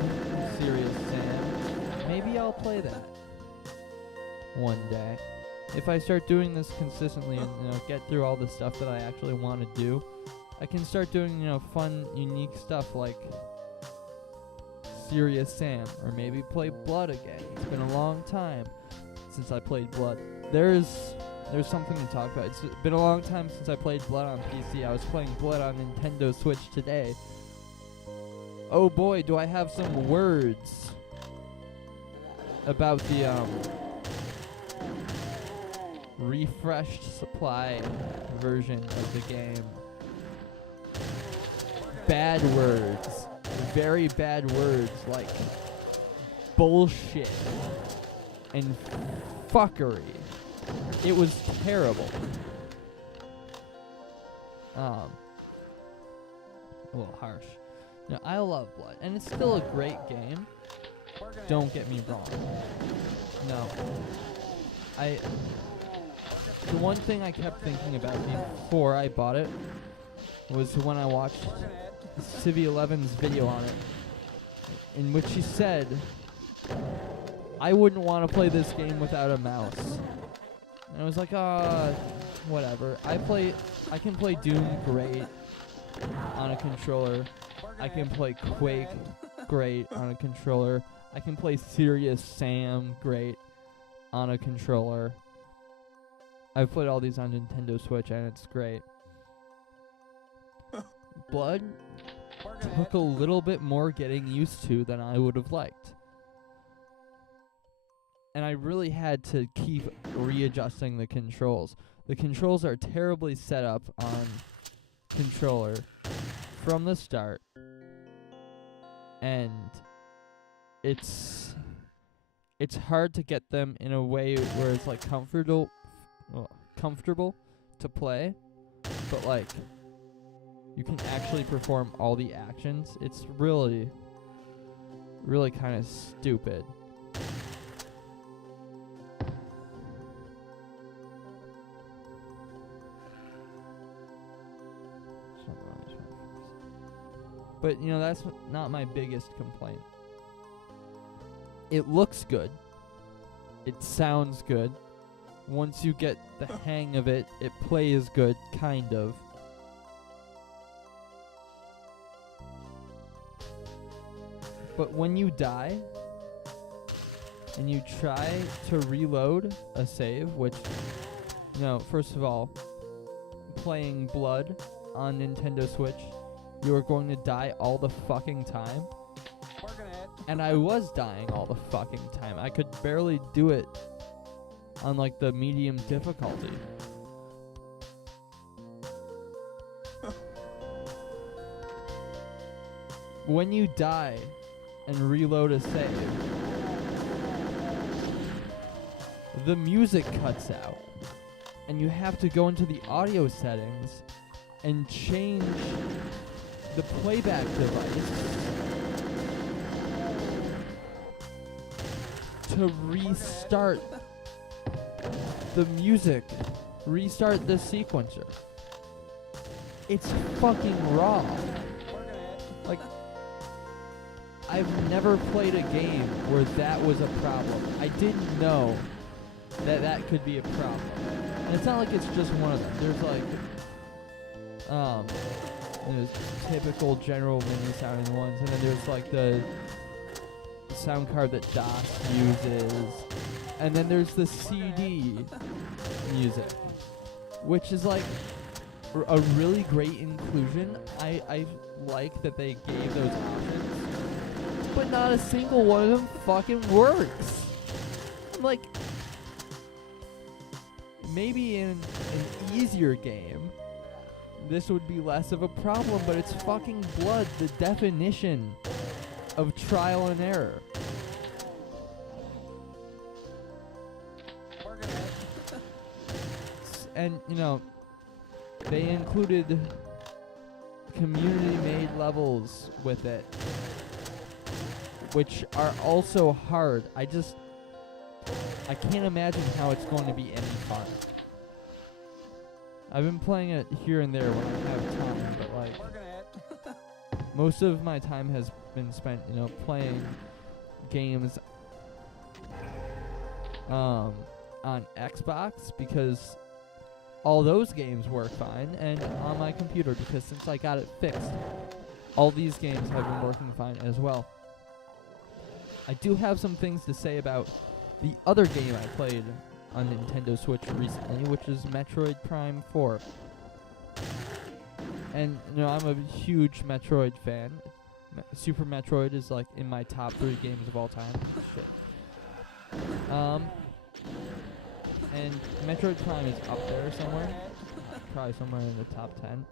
Serious Sam. Maybe I'll play that one day. If I start doing this consistently and get through all the stuff that I actually want to do, I can start doing fun, unique stuff like Serious Sam, or maybe play Blood again. It's been a long time since I played Blood. There's something to talk about. It's been a long time since I played Blood on PC. I was playing Blood on Nintendo Switch today. Oh boy, do I have some words about the refreshed supply version of the game. Bad words. Very bad words like bullshit and fuckery. It was terrible. A little harsh. No, I love Blood, and it's still a great game. Don't get me wrong. No. The one thing I kept thinking about before I bought it was when I watched Civi 11's video on it, in which she said, I wouldn't want to play this game without a mouse. And I was like, whatever. I can play Doom great on a controller. I can play Quake great on a controller. I can play Serious Sam great on a controller. I've played all these on Nintendo Switch and it's great. Blood took a little bit more getting used to than I would have liked. And I really had to keep readjusting the controls. The controls are terribly set up on controller from the start. And it's hard to get them in a way where it's like comfortable to play, but like you can actually perform all the actions. It's really kind of stupid. But that's not my biggest complaint. It looks good. It sounds good. Once you get the hang of it, it plays good, kind of. But when you die, and you try to reload a save, which, first of all, playing Blood on Nintendo Switch, you are going to die all the fucking time. And I was dying all the fucking time. I could barely do it on like the medium difficulty. When you die and reload a save, the music cuts out and you have to go into the audio settings and change the playback device to restart the music, restart the sequencer. It's fucking raw. Like, I've never played a game where that was a problem. I didn't know that could be a problem. And it's not like it's just one of them. There's like, there's typical general mini sounding ones, and then there's like the sound card that DOS uses, and then there's the CD music, which is like a really great inclusion. I like that they gave those options, but not a single one of them fucking works. I'm like, maybe in an easier game this would be less of a problem, but it's fucking Blood, the definition of trial and error. And, they included community-made levels with it, which are also hard. I can't imagine how it's going to be any fun. I've been playing it here and there when I have time, but like Working it. most of my time has been spent, playing games on Xbox because all those games work fine, and on my computer because since I got it fixed, all these games have been working fine as well. I do have some things to say about the other game I played on Nintendo Switch recently, which is Metroid Prime 4. And, I'm a huge Metroid fan. Super Metroid is, like, in my top 3 games of all time. Shit. And Metroid Prime is up there somewhere. Probably somewhere in the top 10.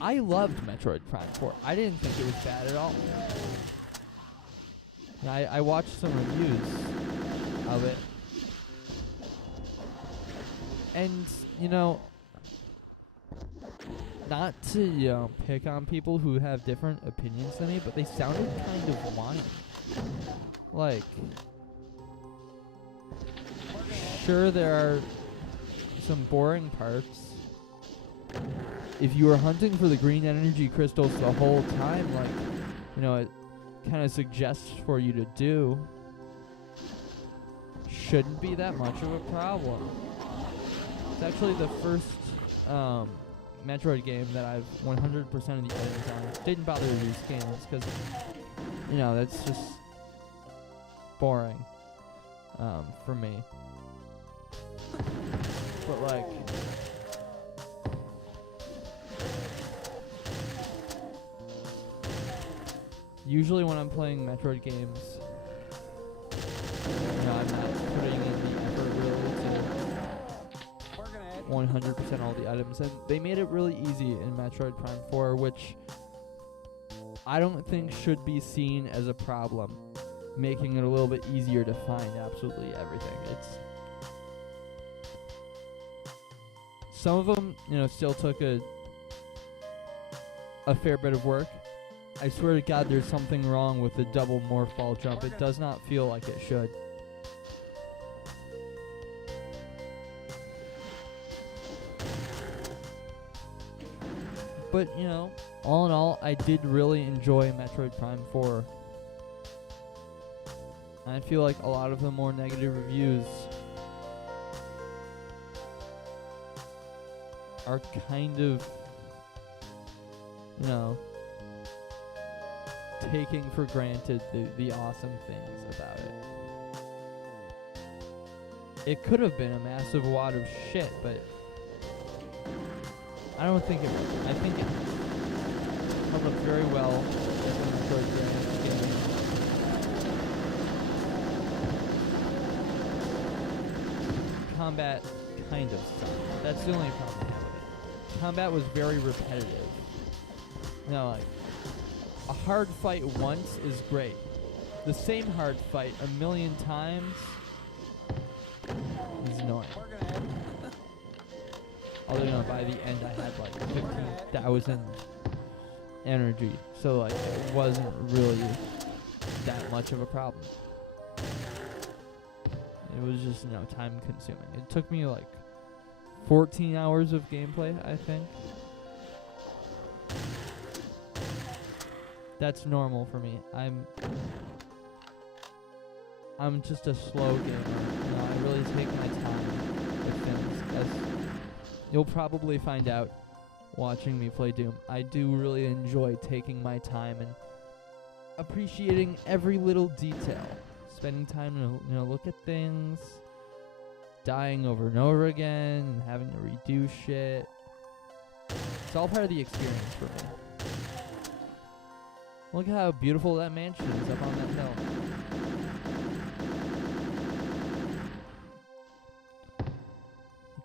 I loved Metroid Prime 4. I didn't think it was bad at all. I watched some reviews of it. And, not to, pick on people who have different opinions than me, but they sounded kind of whiny. Like, sure, there are some boring parts. If you were hunting for the green energy crystals the whole time, like, it kind of suggests for you to do, shouldn't be that much of a problem. It's actually the first Metroid game that I've 100% of the items on. Didn't bother to use games because, that's just boring for me. But like, usually when I'm playing Metroid games, I'm not putting in the effort really to 100% all the items, and they made it really easy in Metroid Prime 4, which I don't think should be seen as a problem, making it a little bit easier to find absolutely everything. Some of them, still took a fair bit of work. I swear to God, there's something wrong with the double morph ball jump. It does not feel like it should. But, all in all, I did really enjoy Metroid Prime 4. And I feel like a lot of the more negative reviews are kind of, taking for granted the awesome things about it. It could have been a massive wad of shit, but I don't think it was. I think it held up very well as a Metroid game. Combat kind of sucked. That's the only problem I have with it. Combat was very repetitive. Like, a hard fight once is great. The same hard fight a million times is annoying. Although, by the end I had like 15,000 energy, so like it wasn't really that much of a problem. It was just, time consuming. It took me like 14 hours of gameplay, I think. That's normal for me. I'm just a slow gamer. I really take my time with things, as you'll probably find out watching me play Doom. I do really enjoy taking my time and appreciating every little detail. Spending time to look at things, dying over and over again, and having to redo shit. It's all part of the experience for me. Look at how beautiful that mansion is up on that hill.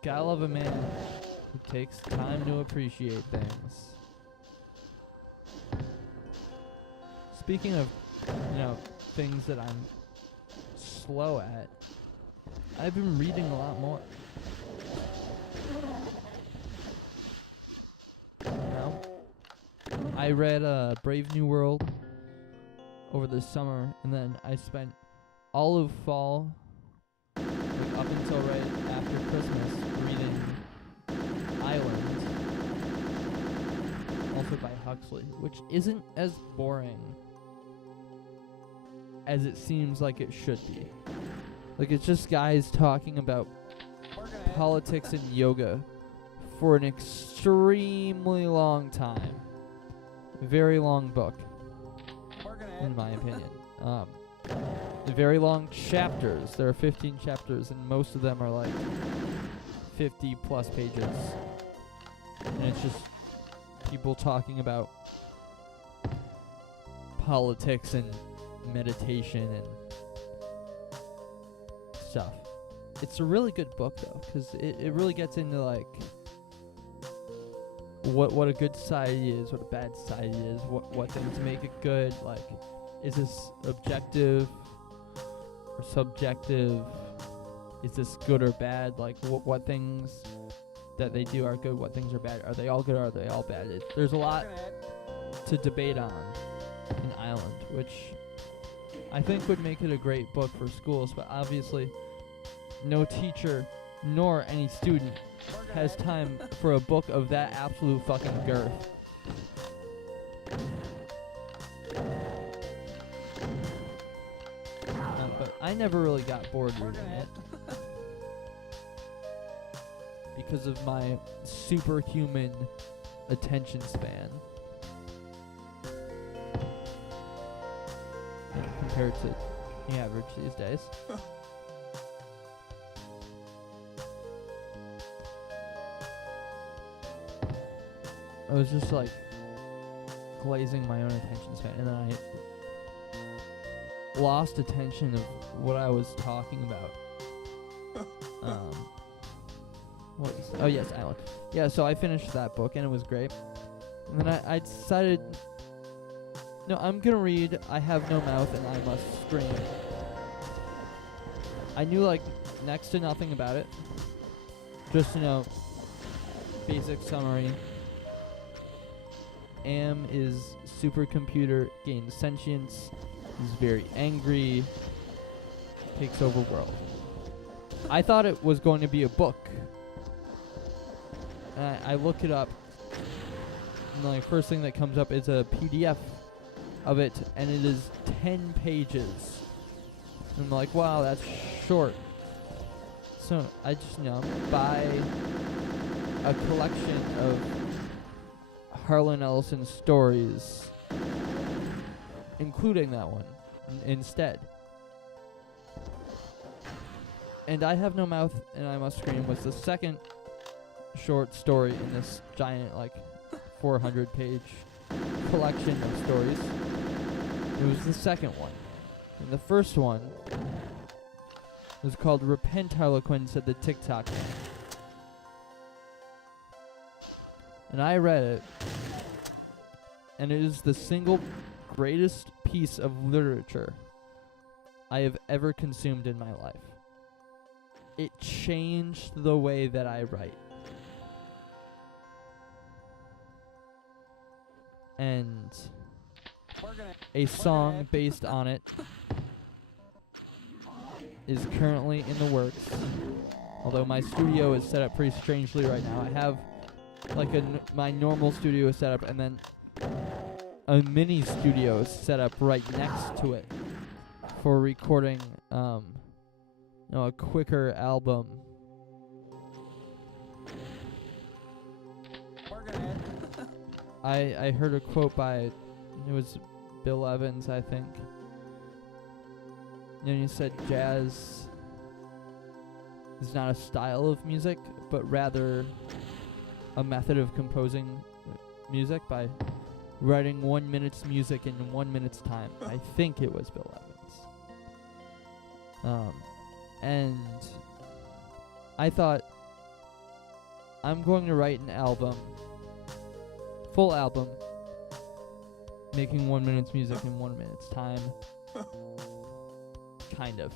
Gotta love a man who takes time to appreciate things. Speaking of, things that I'm slow at, I've been reading a lot more. You know? I read Brave New World over the summer, and then I spent all of fall, like up until right after Christmas, reading Island, also by Huxley, which isn't as boring as it seems like it should be. Like, it's just guys talking about politics and yoga for an extremely long time. Very long book, in my opinion. Very long chapters. There are 15 chapters, and most of them are like 50 plus pages. And it's just people talking about politics and meditation and stuff. It's a really good book, though, because it really gets into, like, what a good society is, what a bad society is, what things make it good. Like, is this objective or subjective? Is this good or bad? Like, what things that they do are good, what things are bad? Are they all good or are they all bad? There's a lot to debate on in Island, which I think would make it a great book for schools, but obviously no teacher nor any student has time for a book of that absolute fucking girth. But I never really got bored reading it because of my superhuman attention span compared to the average these days. I was just like glazing my own attention span, and then I lost attention of what I was talking about. Oh yes, Island. Yeah, so I finished that book and it was great. And then I decided, no, I'm gonna read I Have No Mouth and I Must Scream. I knew like next to nothing about it. Just, basic summary. Am is supercomputer, gains sentience, is very angry, takes over world. I thought it was going to be a book. And I look it up, and the first thing that comes up is a PDF of it, and it is 10 pages. And I'm like, wow, that's short. So I just, buy a collection of Harlan Ellison stories, including that one, instead. And I Have No Mouth and I Must Scream was the second short story in this giant, 400-page collection of stories. It was the second one. And the first one was called Repent, Harlequin, Said the TikTok Man. And I read it, and it is the single greatest piece of literature I have ever consumed in my life. It changed the way that I write. And a song based on it is currently in the works. Although my studio is set up pretty strangely right now. I have my normal studio is set up, and then a mini studio is set up right next to it for recording a quicker album. I heard a quote by, it was Bill Evans, I think. And he said jazz is not a style of music, but rather a method of composing music by writing 1 minute's music in 1 minute's time. I think it was Bill Evans. And I thought, I'm going to write an album, full album, making 1 minute's music in 1 minute's time. Kind of.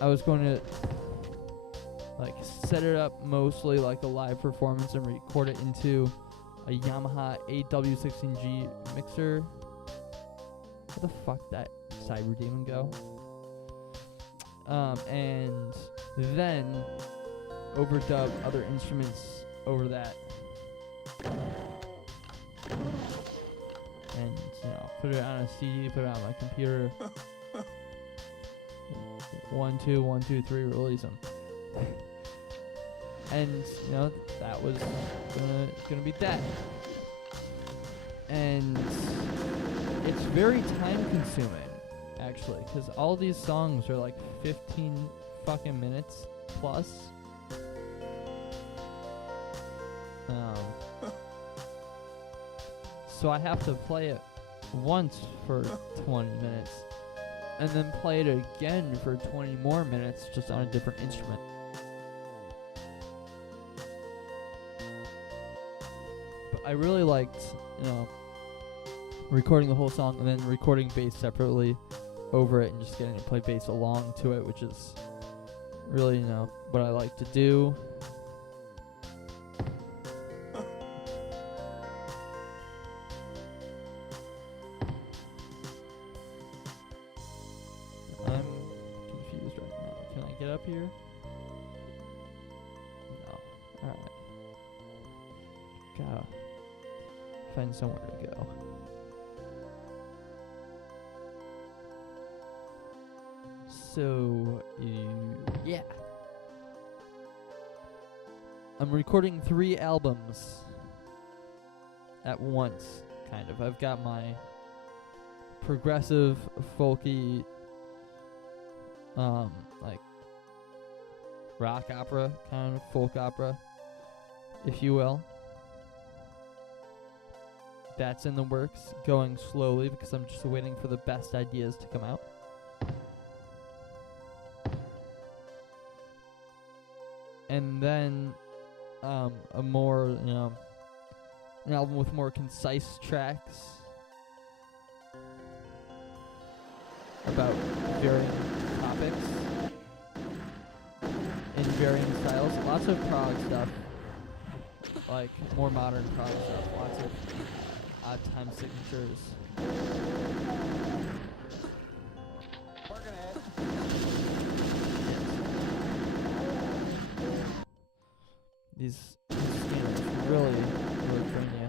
I was going to like set it up mostly like a live performance and record it into a Yamaha AW16G mixer. Where the fuck that Cyber Demon go? And then overdub other instruments over that. And, put it on a CD, put it on my computer. 1, 2, 1, 2, 3, release them. And, that was gonna be that. And it's very time consuming, actually, because all these songs are like 15 fucking minutes plus. So I have to play it once for 20 minutes and then play it again for 20 more minutes just on a different instrument. But I really liked, recording the whole song and then recording bass separately over it and just getting to play bass along to it, which is really, what I like to do. I'm confused right now. Can I get up here? No. Alright. Gotta find somewhere to go. So, yeah. I'm recording 3 albums at once, kind of. I've got my progressive, folky, like rock opera, kind of folk opera, if you will. That's in the works, going slowly because I'm just waiting for the best ideas to come out. And then a more, an album with more concise tracks about varying topics in varying styles. Lots of prog stuff, like more modern prog stuff. Lots of odd time signatures. Working it. These scanners really train you.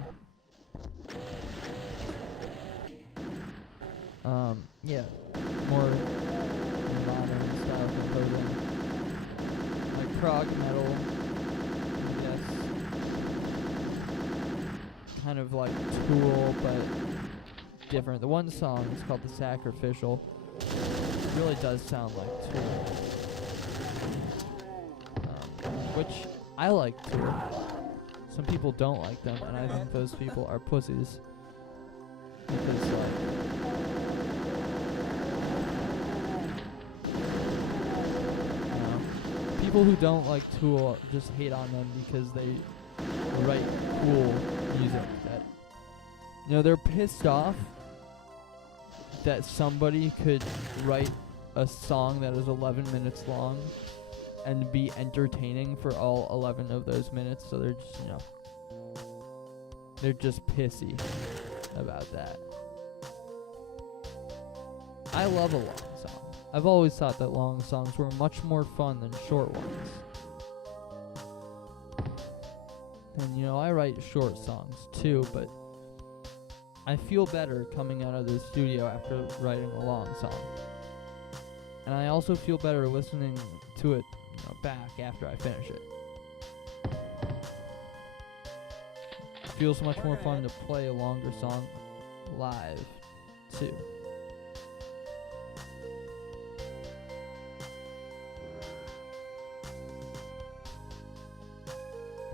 Yeah, more modern style composing, like prog metal, I guess. Kind of like Tool, but different. The one song is called The Sacrificial. It really does sound like Tool, which I like Tool. Some people don't like them, and I think those people are pussies. Because, people who don't like Tool just hate on them because they write cool music. That, they're pissed off that somebody could write a song that is 11 minutes long and be entertaining for all 11 of those minutes, so they're just, they're just pissy about that. I love a long song. I've always thought that long songs were much more fun than short ones. And, I write short songs too, but I feel better coming out of the studio after writing a long song. And I also feel better listening to it back after I finish it. It feels much more fun to play a longer song live too.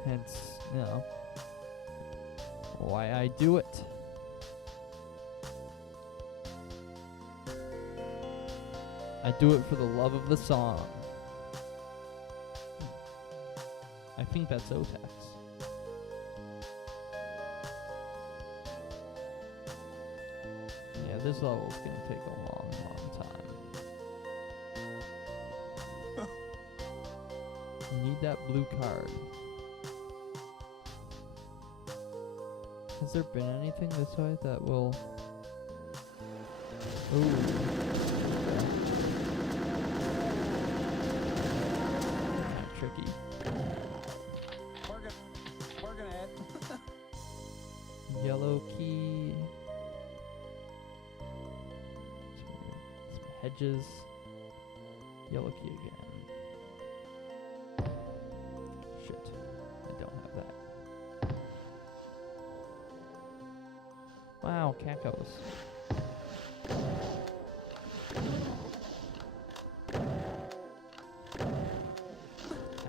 Hence, why I do it. I do it for the love of the song. I think that's Otex. Yeah, this level's gonna take a long, long time. Need that blue card. Has there been anything this way that will... Ooh. Kinda tricky. Working at. Yellow key. Some hedges. Yellow key again. Shit. I don't have that. Wow, cacos.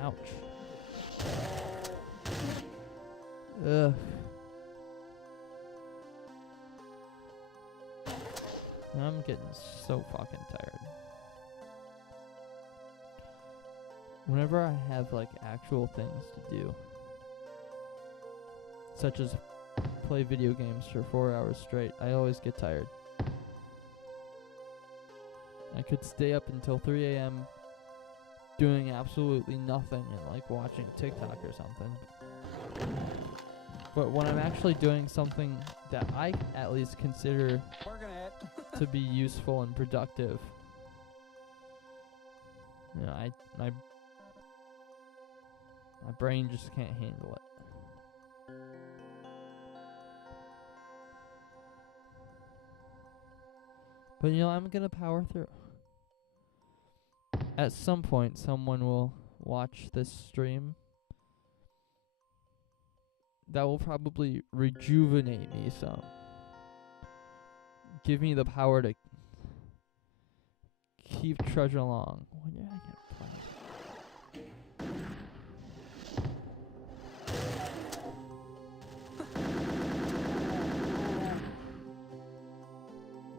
Ouch. Ugh. I'm getting so fucking tired. Whenever I have like actual things to do, such as play video games for 4 hours straight, I always get tired. I could stay up until 3 a.m. doing absolutely nothing and like watching TikTok or something. But when I'm actually doing something that I at least consider Working at. to be useful and productive, you know, my brain just can't handle it. But you know, I'm gonna power through. At some point, someone will watch this stream. That will probably rejuvenate me some. Give me the power to keep trudging along. When did I get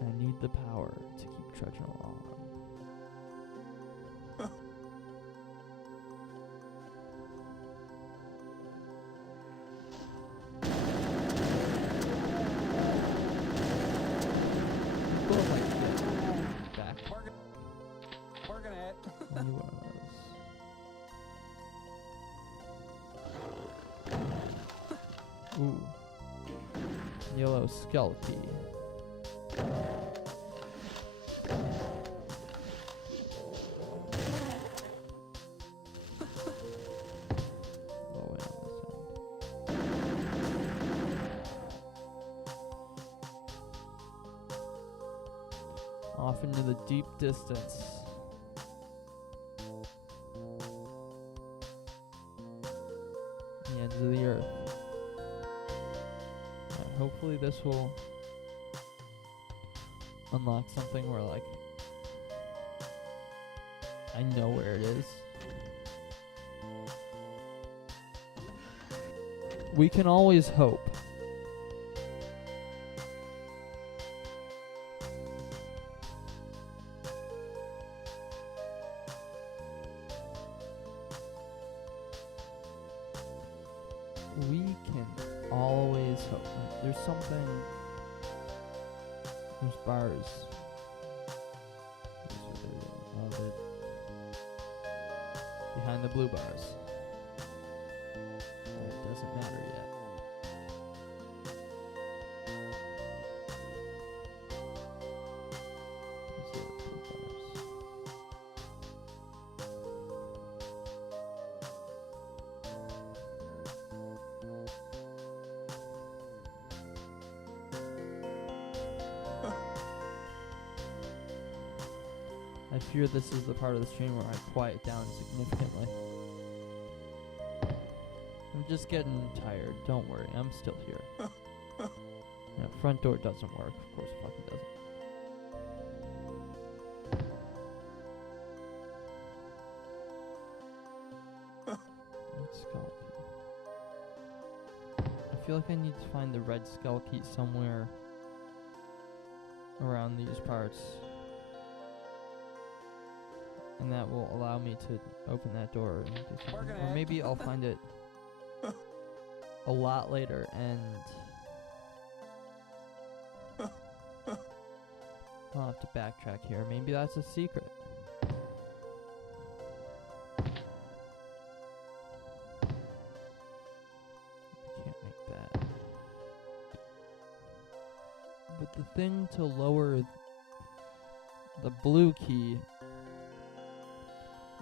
I need the power to keep trudging along. People like to get back. Working at. Any one of those. Ooh. Yellow skull key. Low end on this end. Off into the deep distance. The ends of the earth. Alright, hopefully this will unlock something where like I know where it is. We can always hope. We can always hope. There's something. There's bars. Oh, they're behind the blue bars. It doesn't matter yet. Let's see the blue bars. I fear this is the part of the stream where I quiet down significantly. I'm just getting tired. Don't worry, I'm still here. Yeah, front door doesn't work. Of course it fucking doesn't. Red skull key. I feel like I need to find the red skull key somewhere around these parts. And that will allow me to open that door and do something. Or maybe I'll find it a lot later and I'll have to backtrack here. Maybe that's a secret. the thing to lower the blue key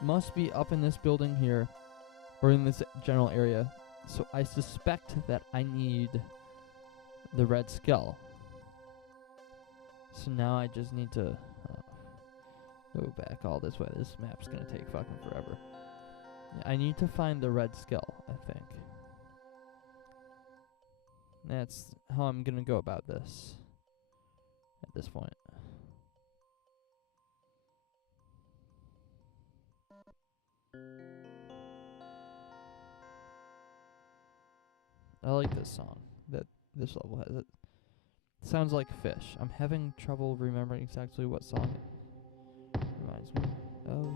must be up in this building here, or in this general area. So I suspect that I need the red skull. So now I just need to go back all this way. This map's gonna take fucking forever. I need to find the red skull, I think. That's how I'm gonna go about this at this point. I like this song that this level has. It sounds like Fish. I'm having trouble remembering exactly what song it reminds me of.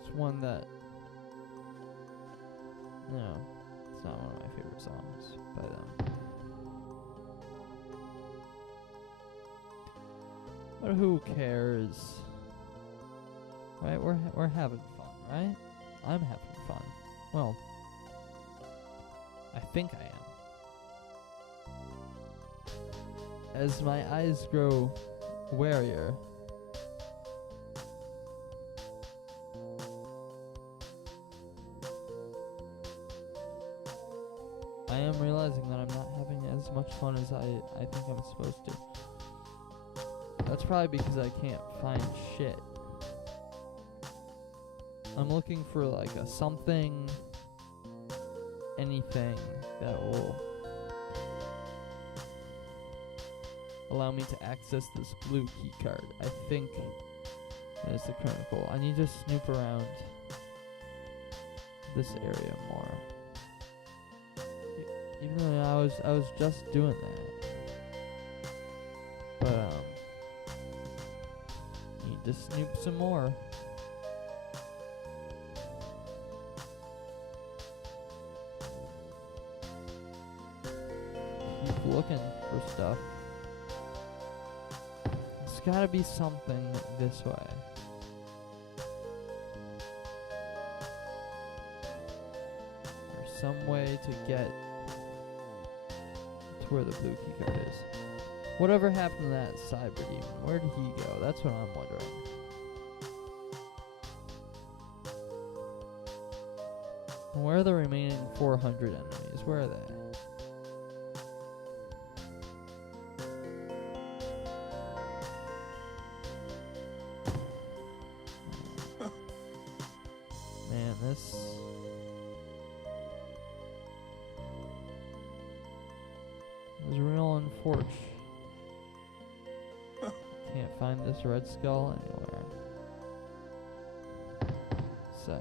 It's one that, no, it's not one of my favorite songs by them. But who cares? Right? We're having fun, right? I'm having fun. Well, I think I am. As my eyes grow warier, I am realizing that I'm not having as much fun as I think I'm supposed to. That's probably because I can't find shit. I'm looking for like a something, anything that will allow me to access this blue key card. I think that is the current goal. I need to snoop around this area more. Even though I was just doing that. But need to snoop some more. Keep looking for stuff. It's gotta be something this way. Or some way to get to where the blue key card is. Whatever happened to that Cyber Demon? Where did he go? That's what I'm wondering. And where are the remaining 400 enemies? Where are they? Man, this is real unfortunate. Can't find this red skull anywhere. So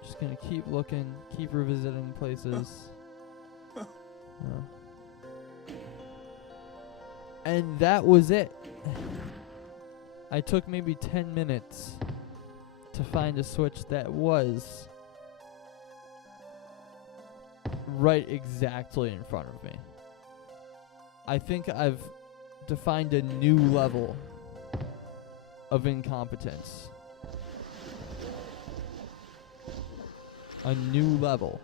just gonna keep looking, keep revisiting places. And that was it. I took maybe 10 minutes to find a switch that was right exactly in front of me. I think I've defined a new level of incompetence. A new level.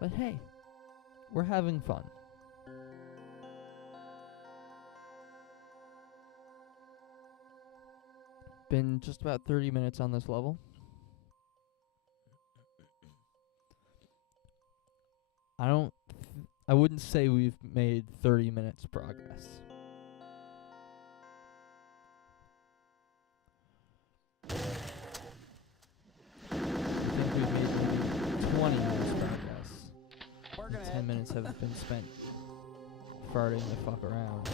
But hey, we're having fun. Been just about 30 minutes on this level. I wouldn't say we've made 30 minutes progress. I think we've made maybe 20 minutes progress. And 10 minutes have been spent farting the fuck around.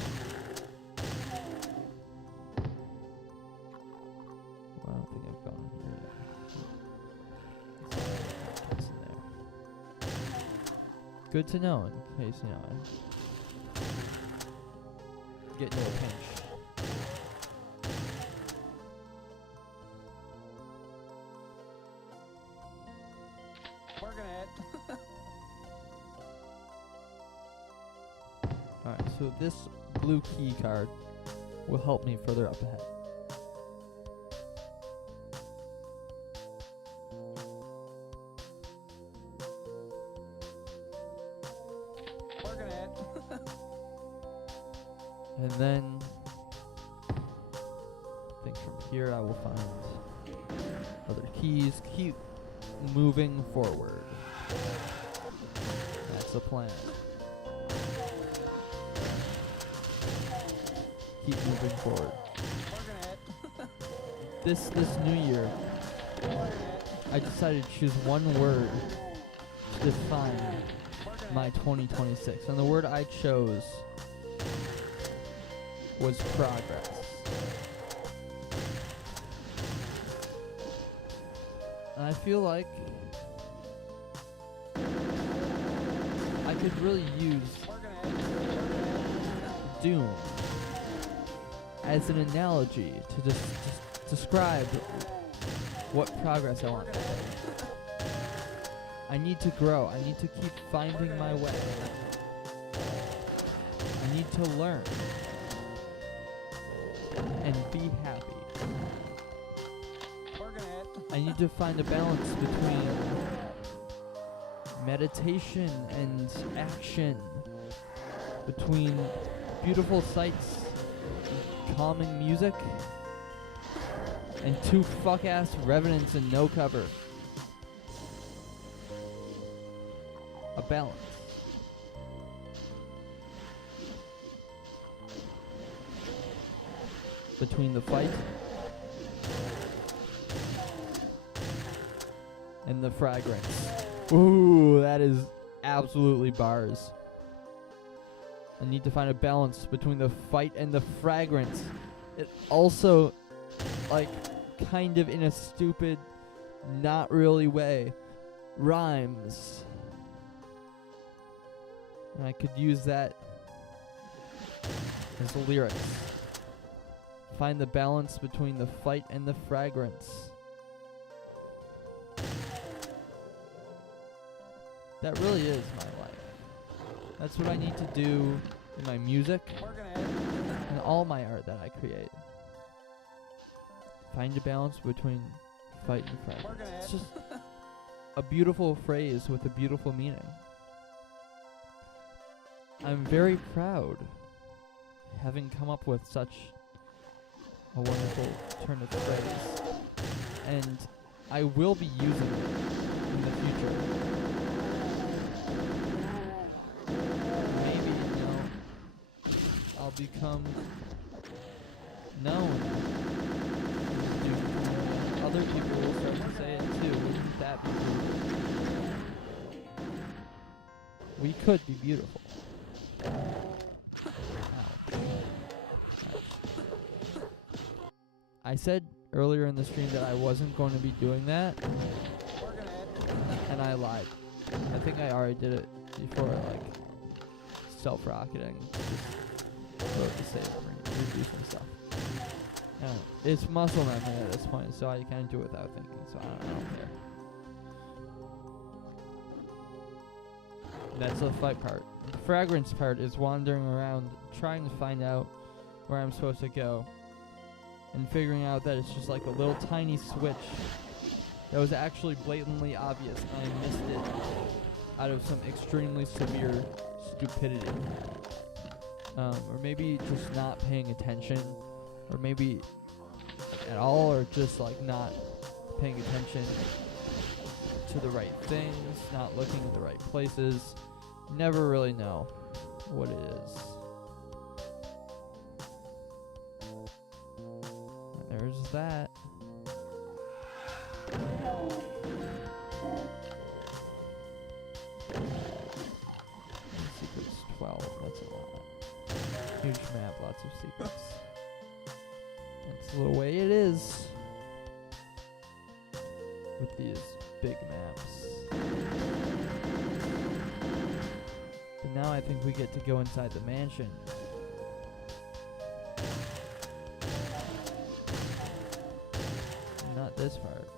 Well, I don't think I've gone in here yet. What's in there? Good to know in case, get into a pinch. Working it. Alright, so this blue key card will help me further up ahead. Working it. And then I think from here I will find other keys. Keep moving forward. That's the plan. Keep moving forward. Working it. This new year, Working it. I decided to choose one word to define Working my 2026, and the word I chose was progress. And I feel like I could really use Working it. Doom as an analogy to just describe what progress I want. I need to grow. I need to keep finding my way. I need to learn and be happy. Working it. I need to find a balance between meditation and action, between beautiful sights, calming music, and two fuck-ass revenants in no cover. A balance. Between the fight and the fragrance. Ooh, that is absolutely bars. I need to find a balance between the fight and the fragrance. It also, like, kind of in a stupid, not really way, rhymes. And I could use that as the lyrics. Find the balance between the fight and the fragrance. That really is my life. That's what I need to do in my music Working it. and all my art that I create. Find a balance between fight and fragrance. Working It's it. just a beautiful phrase with a beautiful meaning. I'm very proud having come up with such a wonderful turn of phrase, and I will be using it in the future. Maybe, I'll become known. Other people will start to say it too. Wouldn't that be beautiful? We could be beautiful. Ouch. I said earlier in the stream that I wasn't going to be doing that, Working it. and I lied. I think I already did it before, like, self-rocketing. Just wrote the save and redo some stuff. I don't know. It's muscle memory at this point, so I kind of do it without thinking, so I don't care. That's the fight part. The fragrance part is wandering around trying to find out where I'm supposed to go, and figuring out that it's just like a little tiny switch that was actually blatantly obvious, and I missed it out of some extremely severe stupidity. Or maybe just not paying attention, or maybe at all, or just like not paying attention to the right things, not looking in the right places. Never really know what it is. And there's that. Secrets 12, that's a lot. Huge map, lots of secrets. That's the way it is with these big maps. But now I think we get to go inside the mansion. Not this part.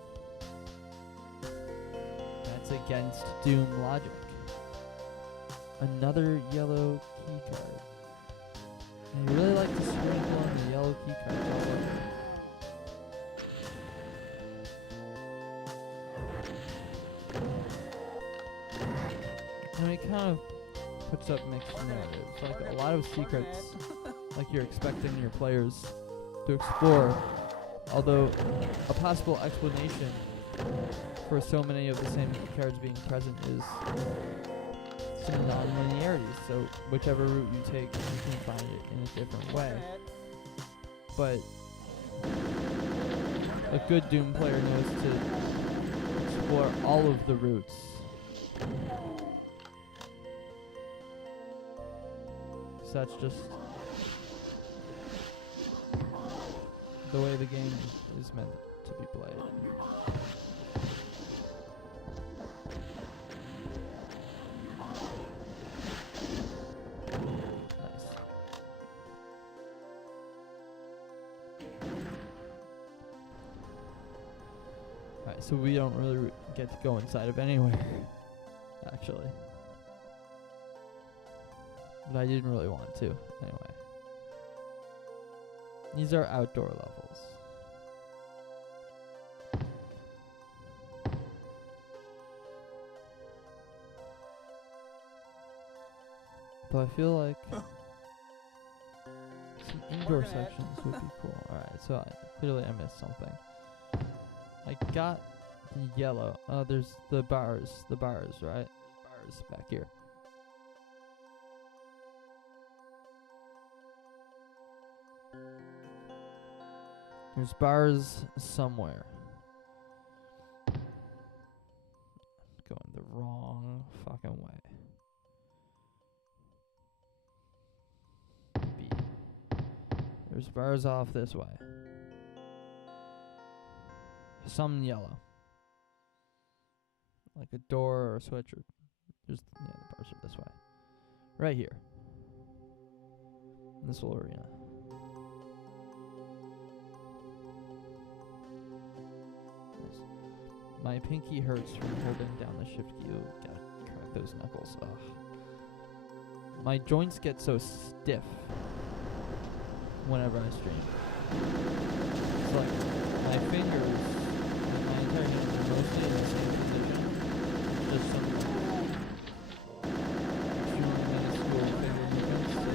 That's against Doom logic. Another yellow key card. And you really like to sprinkle on the yellow key cards all over. And it kind of puts up mixed narratives. Like a lot of secrets, like you're expecting your players to explore. Although a possible explanation for so many of the same cards being present is some non-linearities. So whichever route you take, you can find it in a different way. But a good Doom player knows to explore all of the routes. So that's just the way the game is meant to be played. Nice. Alright, so we don't really get to go inside of anywhere, actually. But I didn't really want to, anyway. These are outdoor levels. But I feel like some indoor sections would be cool. Alright, so clearly I missed something. I got the yellow. Oh, there's the bars. The bars, right? Bars back here. There's bars somewhere. Going the wrong fucking way. B. There's bars off this way. Some yellow. Like a door or a switch or there's the bars are this way. Right here. In this little arena. My pinky hurts from holding down the shift key. Ooh, gotta crack those knuckles. Ugh. My joints get so stiff whenever I stream. It's like my fingers, like my entire hands are mostly in the same position. Just some extremely minuscule finger movements to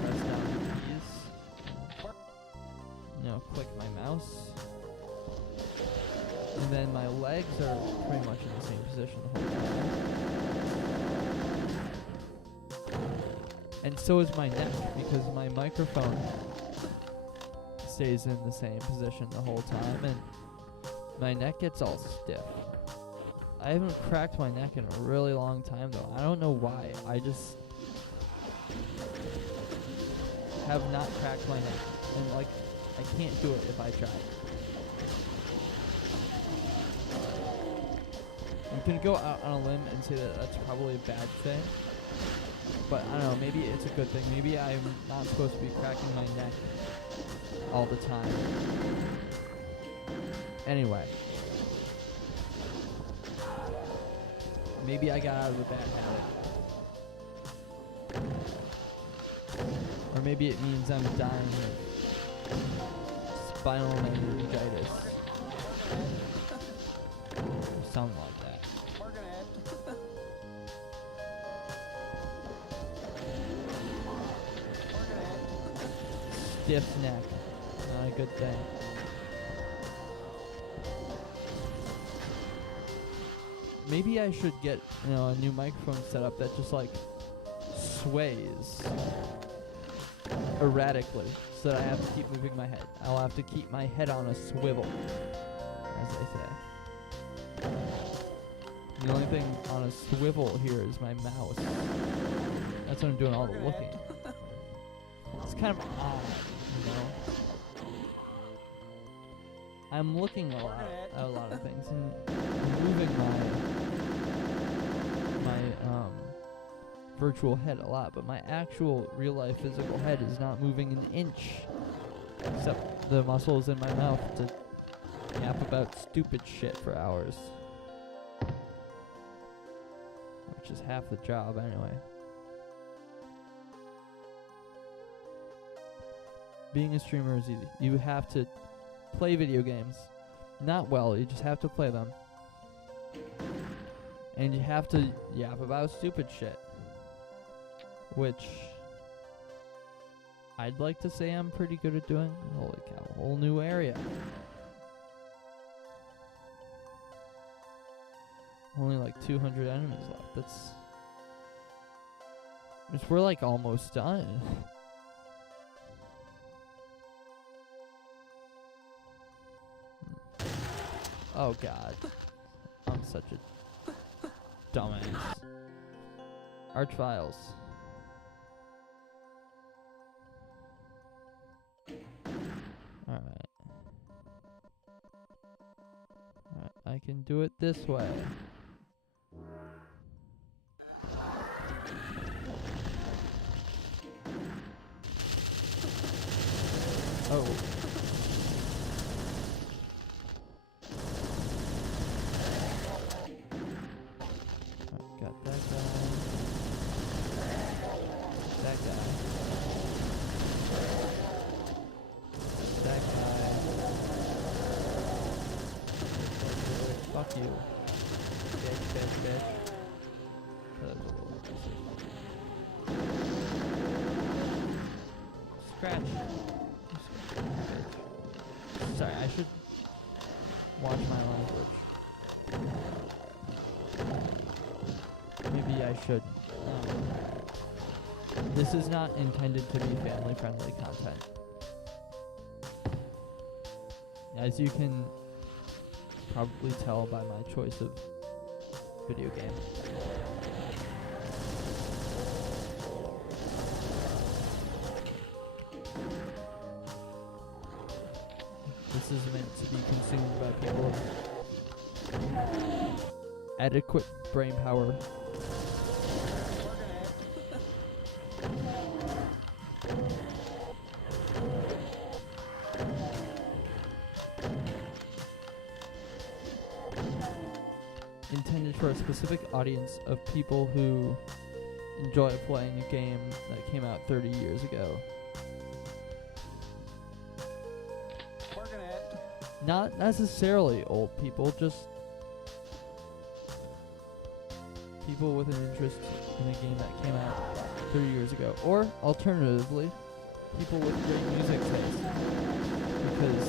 press down the keys. You know, click my mouse. And then my legs are pretty much in the same position the whole time. And so is my neck, because my microphone stays in the same position the whole time, and my neck gets all stiff. I haven't cracked my neck in a really long time, though. I don't know why. I just have not cracked my neck. And, like, I can't do it if I try. You can go out on a limb and say that that's probably a bad thing, but I don't know, maybe it's a good thing. Maybe I'm not supposed to be cracking my neck all the time. Anyway. Maybe I got out of a bad habit. Or maybe it means I'm dying of spinal meningitis. Or something like that. Stiff neck. Not a good thing. Maybe I should get, a new microphone set up that just like sways erratically so that I have to keep moving my head. I'll have to keep my head on a swivel, as they say. The only thing on a swivel here is my mouse. That's when I'm doing all the looking. It's kind of odd, I'm looking at a lot of things and moving my virtual head a lot, but my actual real life physical head is not moving an inch, except the muscles in my mouth to yap about stupid shit for hours, which is half the job anyway. Being a streamer is easy. You have to play video games. Not well, you just have to play them. And you have to yap about stupid shit. Which I'd like to say I'm pretty good at doing. Holy cow, whole new area. Only like 200 enemies left. We're like almost done. Oh god. I'm such a dumbass. Arch Files. Alright. Alright, I can do it this way. Oh. Got that guy. That guy. That guy. Fuck you. Bitch, bitch, bitch. That was a little aggressive. Scratch. Sorry, I should watch my language. Maybe I should. This is not intended to be family-friendly content. As you can probably tell by my choice of video game. This is meant to be consumed by people with adequate brain power. Intended for a specific audience of people who enjoy playing a game that came out 30 years ago. Not necessarily old people, just people with an interest in a game that came out 30 years ago. Or, alternatively, people with great music taste. Because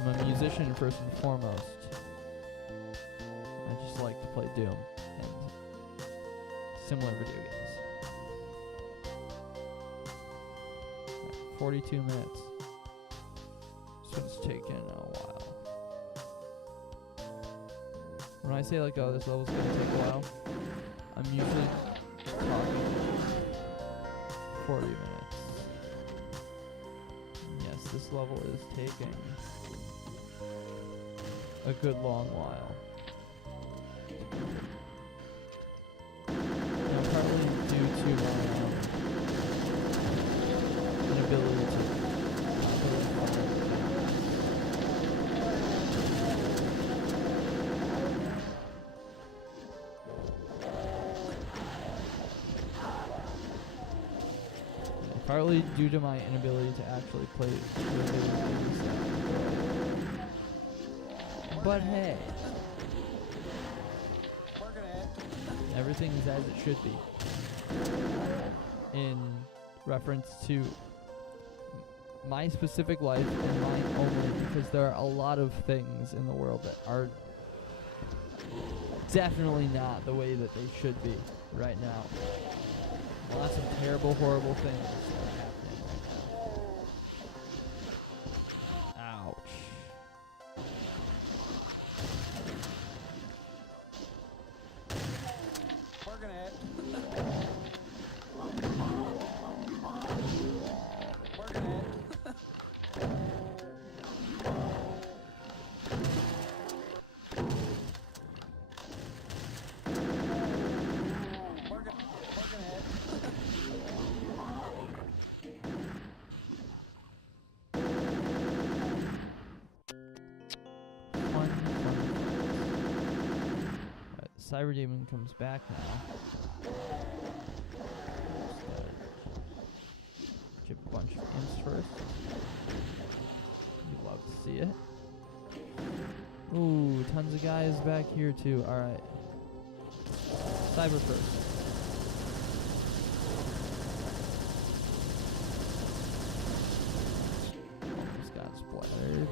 I'm a musician first and foremost. I just like to play Doom and similar video games. 42 minutes. It's taken a while. When I say like, oh, this level's gonna take a while, I'm usually talking 40 minutes. Yes, this level is taking a good long while. And partly due to my inability to partly due to my inability to actually play the games. But hey, everything's as it should be. In reference to my specific life and mine only, because there are a lot of things in the world that are definitely not the way that they should be right now. Lots of terrible, horrible things are happening right now. Ouch. Working it. Working it. Cyber Demon comes back now. Chip a bunch of imps first. You'd love to see it. Ooh, tons of guys back here too. Alright. Cyber first. Almost got splattered.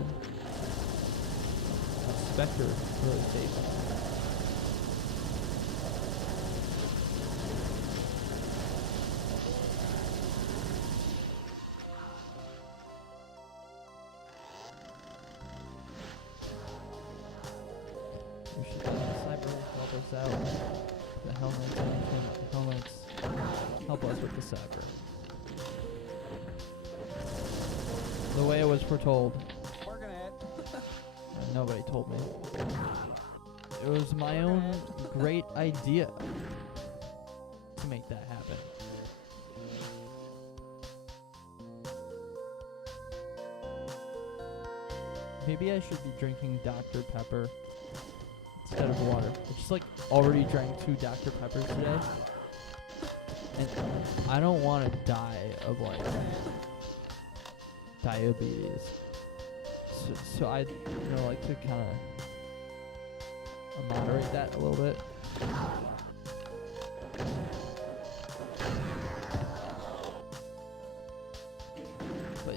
Spectre really safe. We should let the Cyber help us out. The Helmets and the Helmets help us with the Cyber. The way it was foretold. Working it. Nobody told me. It was my own great idea to make that happen. Maybe I should be drinking Dr. Pepper instead of water. I just already drank 2 Dr. Peppers today. And I don't want to die of diabetes. So I like to kind of moderate that a little bit. But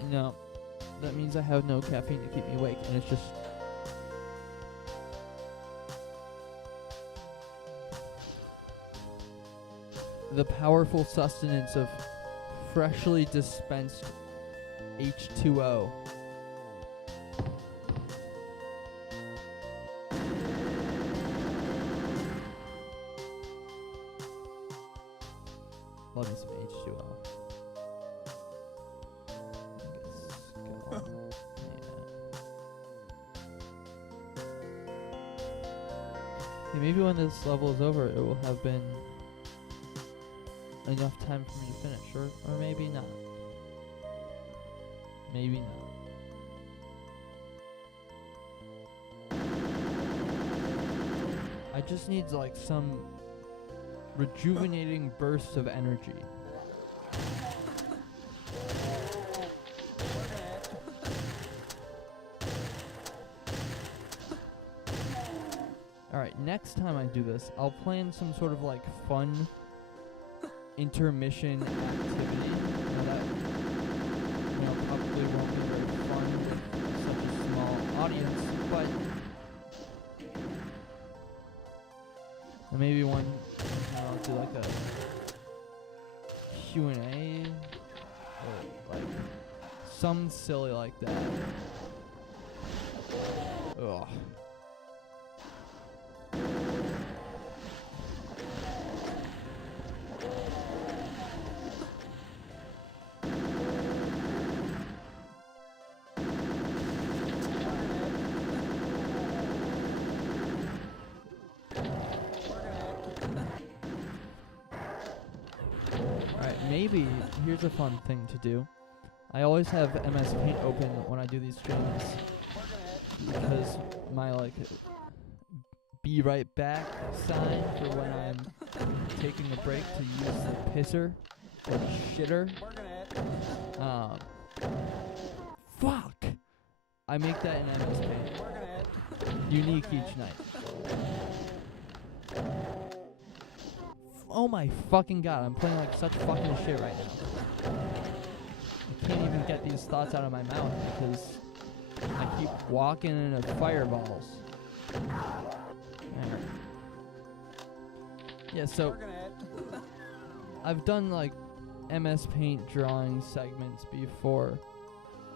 that means I have no caffeine to keep me awake, and it's just the powerful sustenance of freshly dispensed H2O. Love me some H2O. Yeah, maybe when this level is over, it will have been enough time for me to finish, or maybe not. Maybe not. I just need some rejuvenating bursts of energy. Alright, next time I do this, I'll plan some sort of fun intermission activity. That probably won't be very fun with such a small audience, but maybe one I'll do a Q&A or some silly like that. Ugh. Maybe here's a fun thing to do. I always have MS Paint open when I do these streams because my be right back sign for when I'm taking a break to use the pisser or shitter. Fuck! I make that in MS Paint. Unique each night. Oh my fucking god, I'm playing such fucking shit right now. I can't even get these thoughts out of my mouth because I keep walking into fireballs. Right. Yeah, so I've done MS Paint drawing segments before.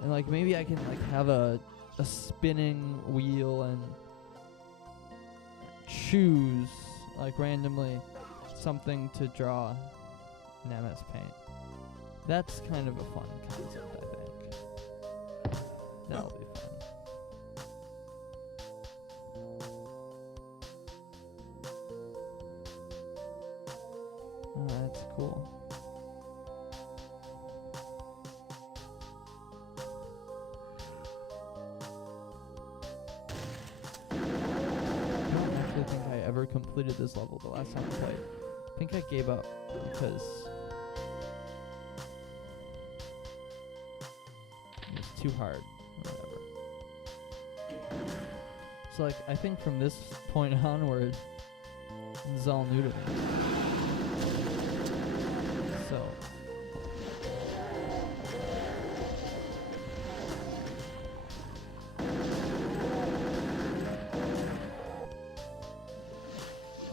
And maybe I can have a spinning wheel and choose randomly something to draw in MS Paint. That's kind of a fun concept, I think. That'll be fun. Oh, that's cool. I don't actually think I ever completed this level the last time I played. I think I gave up because it was too hard or whatever. So like I think from this point onward, this is all new to me. So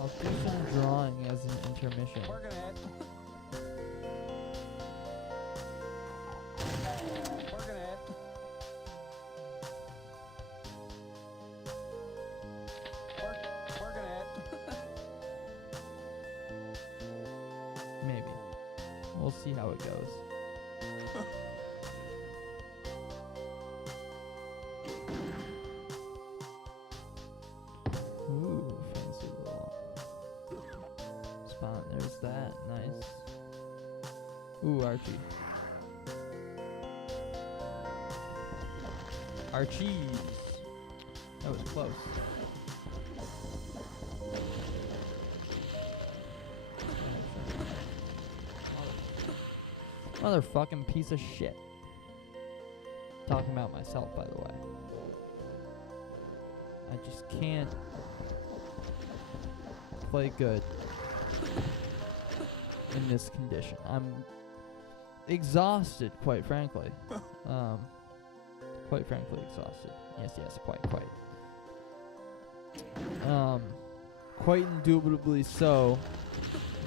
I'll do some drawing as an intermission. Working it. Working it. Working it. Maybe. We'll see how it goes. Ooh, fancy little spot. There's that. Nice. Ooh, Archie. Archies. That was close. Motherfucking piece of shit. Talking about myself, by the way. I just can't play good in this condition. I'm exhausted, quite frankly. Quite frankly exhausted. Yes, quite. Quite indubitably so.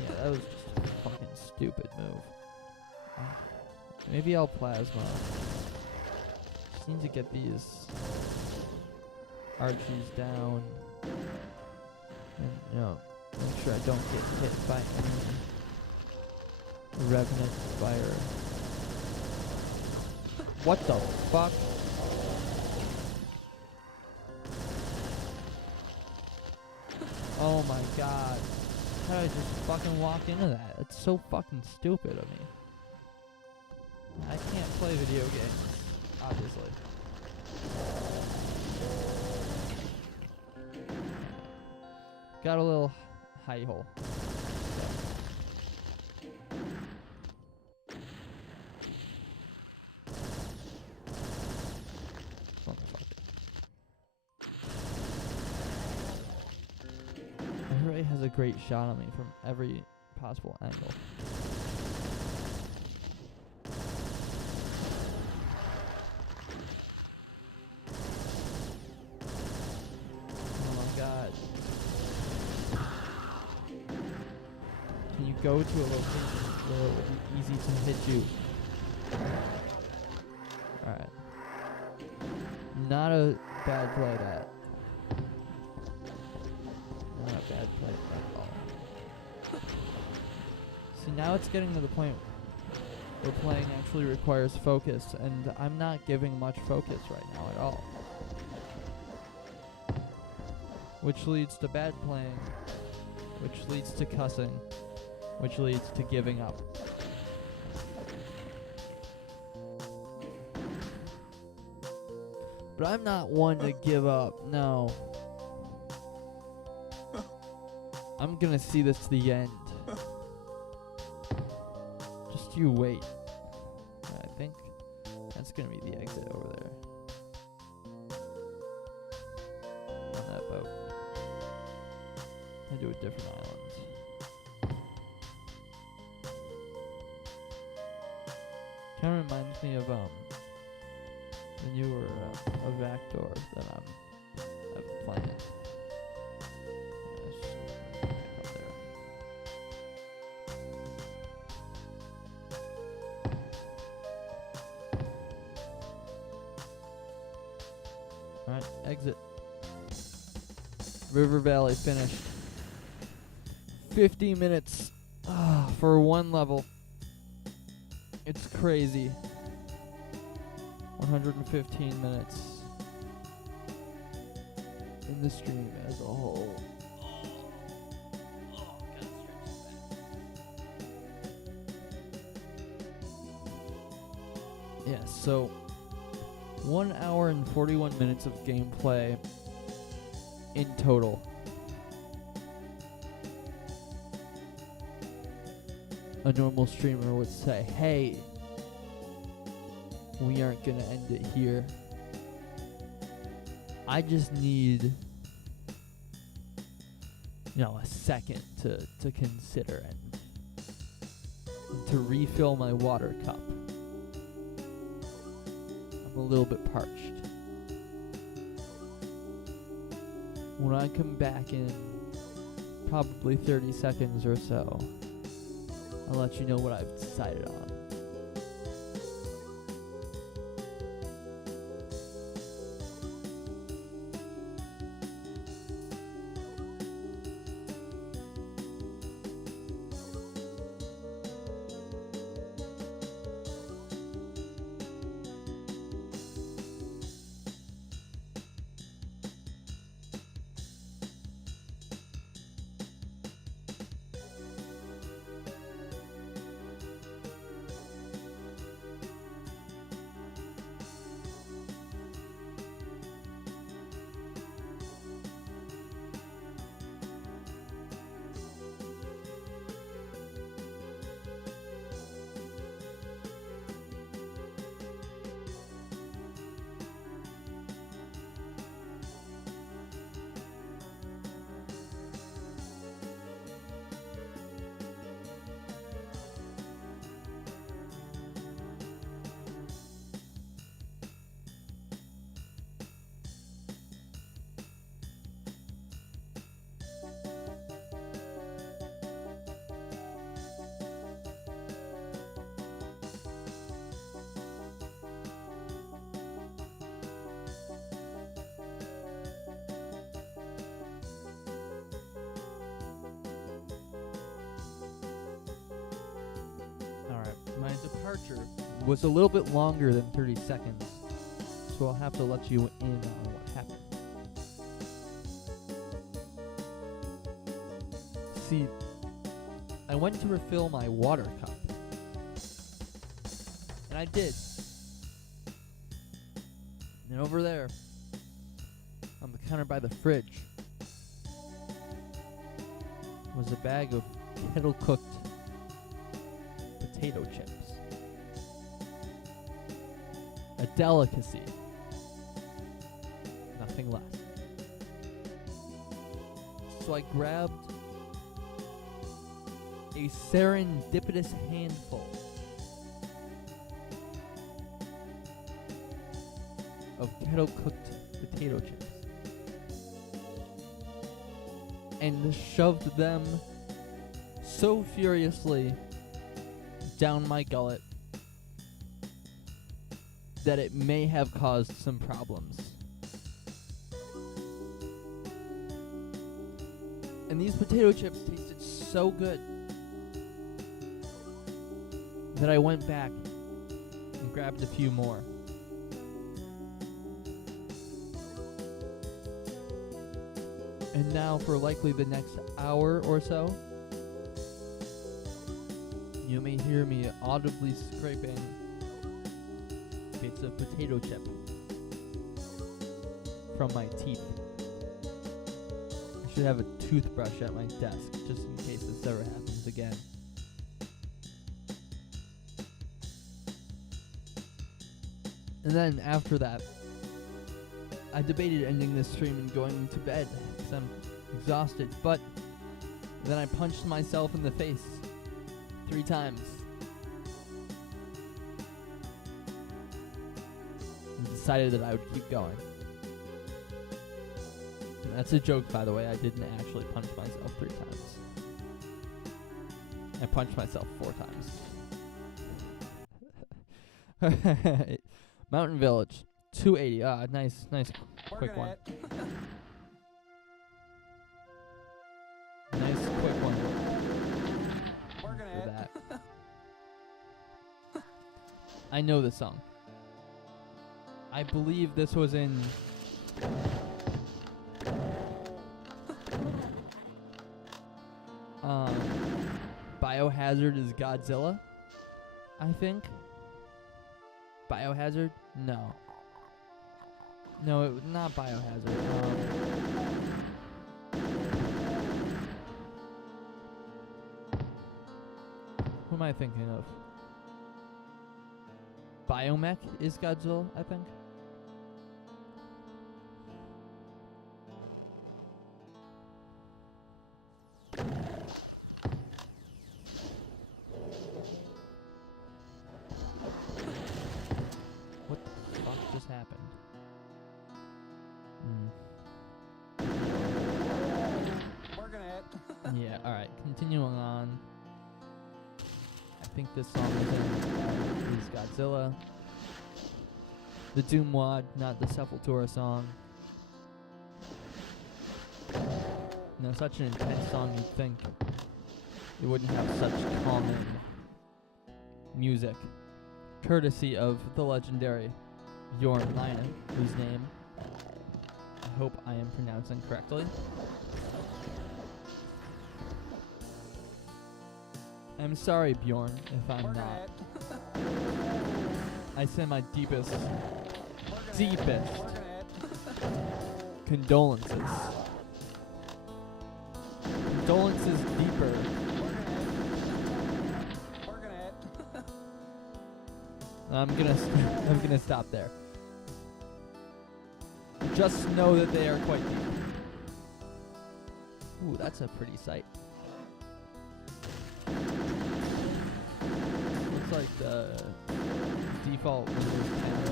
Yeah, that was just a fucking stupid move. Maybe I'll plasma. Just need to get these Archies down. And, make sure I don't get hit by any Revenant fire. What the fuck? Oh my god. How did I just fucking walk into that? It's so fucking stupid of me. I can't play video games, obviously. Got a little high hole. Everybody has a great shot on me from every possible angle. Go to a location where it will be easy to hit you. Alright. Not a bad play, that. Not a bad play at all. See, now it's getting to the point where playing actually requires focus, and I'm not giving much focus right now at all. Which leads to bad playing, which leads to cussing, which leads to giving up. But I'm not one to give up, no. I'm gonna see this to the end. Just you wait. I think that's gonna be the exit over there. On that boat. I do a different island. Kind of reminds me of the newer Vactor that I've been playing. Up there. All right, exit. River Valley finished. 50 minutes for one level. It's crazy. 115 minutes in the stream as a whole. Yeah, so 1 hour and 41 minutes of gameplay in total. a normal streamer would say, hey, we aren't gonna end it here. I just need, a second to consider and to refill my water cup. I'm a little bit parched. When I come back in probably 30 seconds or so, I'll let you know what I've decided on. My departure was a little bit longer than 30 seconds, so I'll have to let you in on what happened. See, I went to refill my water cup, and I did. And over there, on the counter by the fridge, was a bag of kettle-cooked potato chips. A delicacy. Nothing less. So I grabbed a serendipitous handful of kettle-cooked potato chips and shoved them so furiously down my gullet that it may have caused some problems. And these potato chips tasted so good that I went back and grabbed a few more. And now for likely the next hour or so, you may hear me audibly scraping bits of potato chip from my teeth. I should have a toothbrush at my desk just in case this ever happens again. And then after that, I debated ending this stream and going to bed because I'm exhausted, but then I punched myself in the face 3 times. And decided that I would keep going. And that's a joke, by the way. I didn't actually punch myself 3 times. I punched myself 4 times. Mountain Village, 280. Nice, quick one. Nice, quick one. Working For at that. I know this song. I believe this was in Biohazard is Godzilla, I think. Biohazard? No. No, not Biohazard. Who am I thinking of? Biomech is Godzilla, I think. What the fuck just happened? Working it. Yeah, alright, continuing on. I think this song is Godzilla. The Doom Wad, not the Sepultura song. Now, such an intense song, you'd think it wouldn't have such calming music. Courtesy of the legendary Bjorn Leinen, whose name I hope I am pronouncing correctly. I'm sorry, Bjorn, if I'm Working not. it. I send my deepest Working Deepest. it. Working it. condolences. Condolences deeper. Working it. I'm gonna stop there. Just know that they are quite deep. Ooh, that's a pretty sight. Looks like the default Windows 10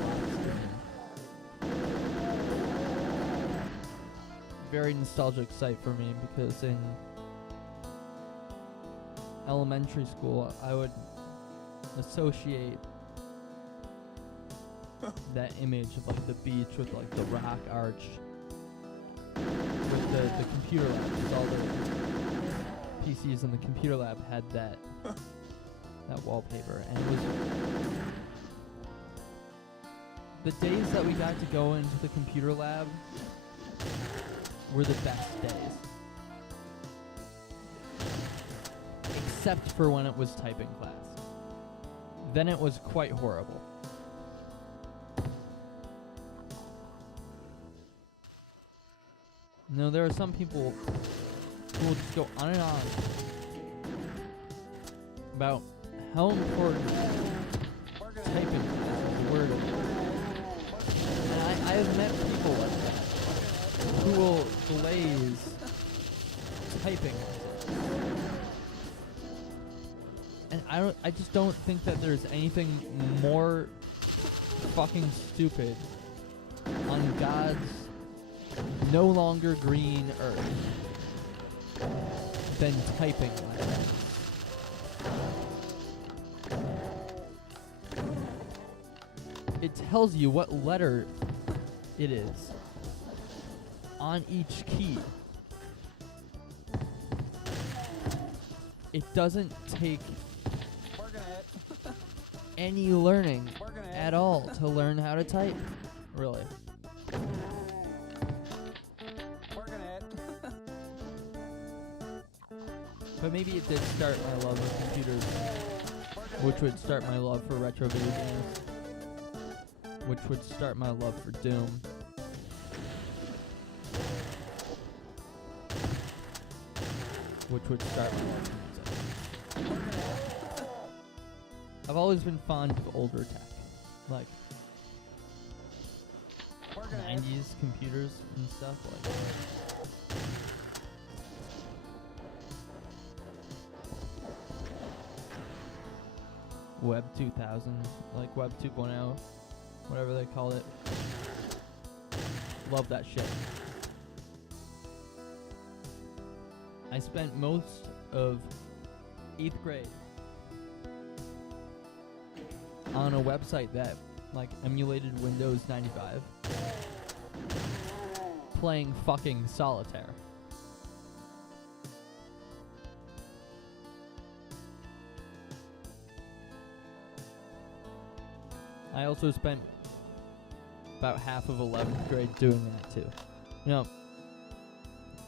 lock screen. Very nostalgic sight for me because in elementary school I would associate that image of like the beach with like the rock arch with the computer lab, 'cause all the PCs in the computer lab had that wallpaper, and it was the days that we got to go into the computer lab were the best days, except for when it was typing class. Then it was quite horrible. No, there are some people who will just go on and on about how important typing is a word. And I have met people like that who will glaze typing. And I just don't think that there's anything more fucking stupid on God's no longer green earth than typing letters. It tells you what letter it is on each key. It doesn't take Working it. any learning Working it. at all to learn how to type, really. Working it. But maybe it did start my love of computers, which would start my love for retro video games, which would start my love for Doom. Which would start my love for music. I've always been fond of older tech, like Working it. 90s computers and stuff like Web 2000, like Web 2.0, whatever they call it. Love that shit. I spent most of 8th grade on a website that like emulated Windows 95 playing fucking solitaire. I also spent about half of 11th grade doing that too. You know,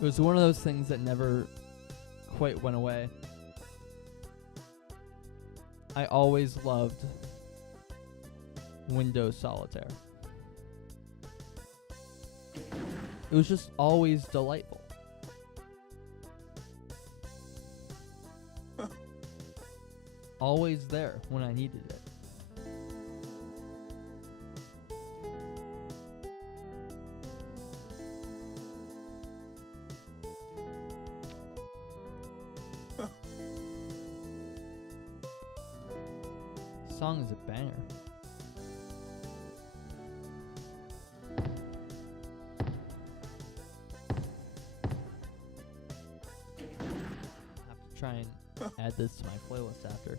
it was one of those things that never quite went away. I always loved Windows Solitaire. It was just always delightful. always there when I needed it. Song is a banger. I have to try and add this to my playlist after.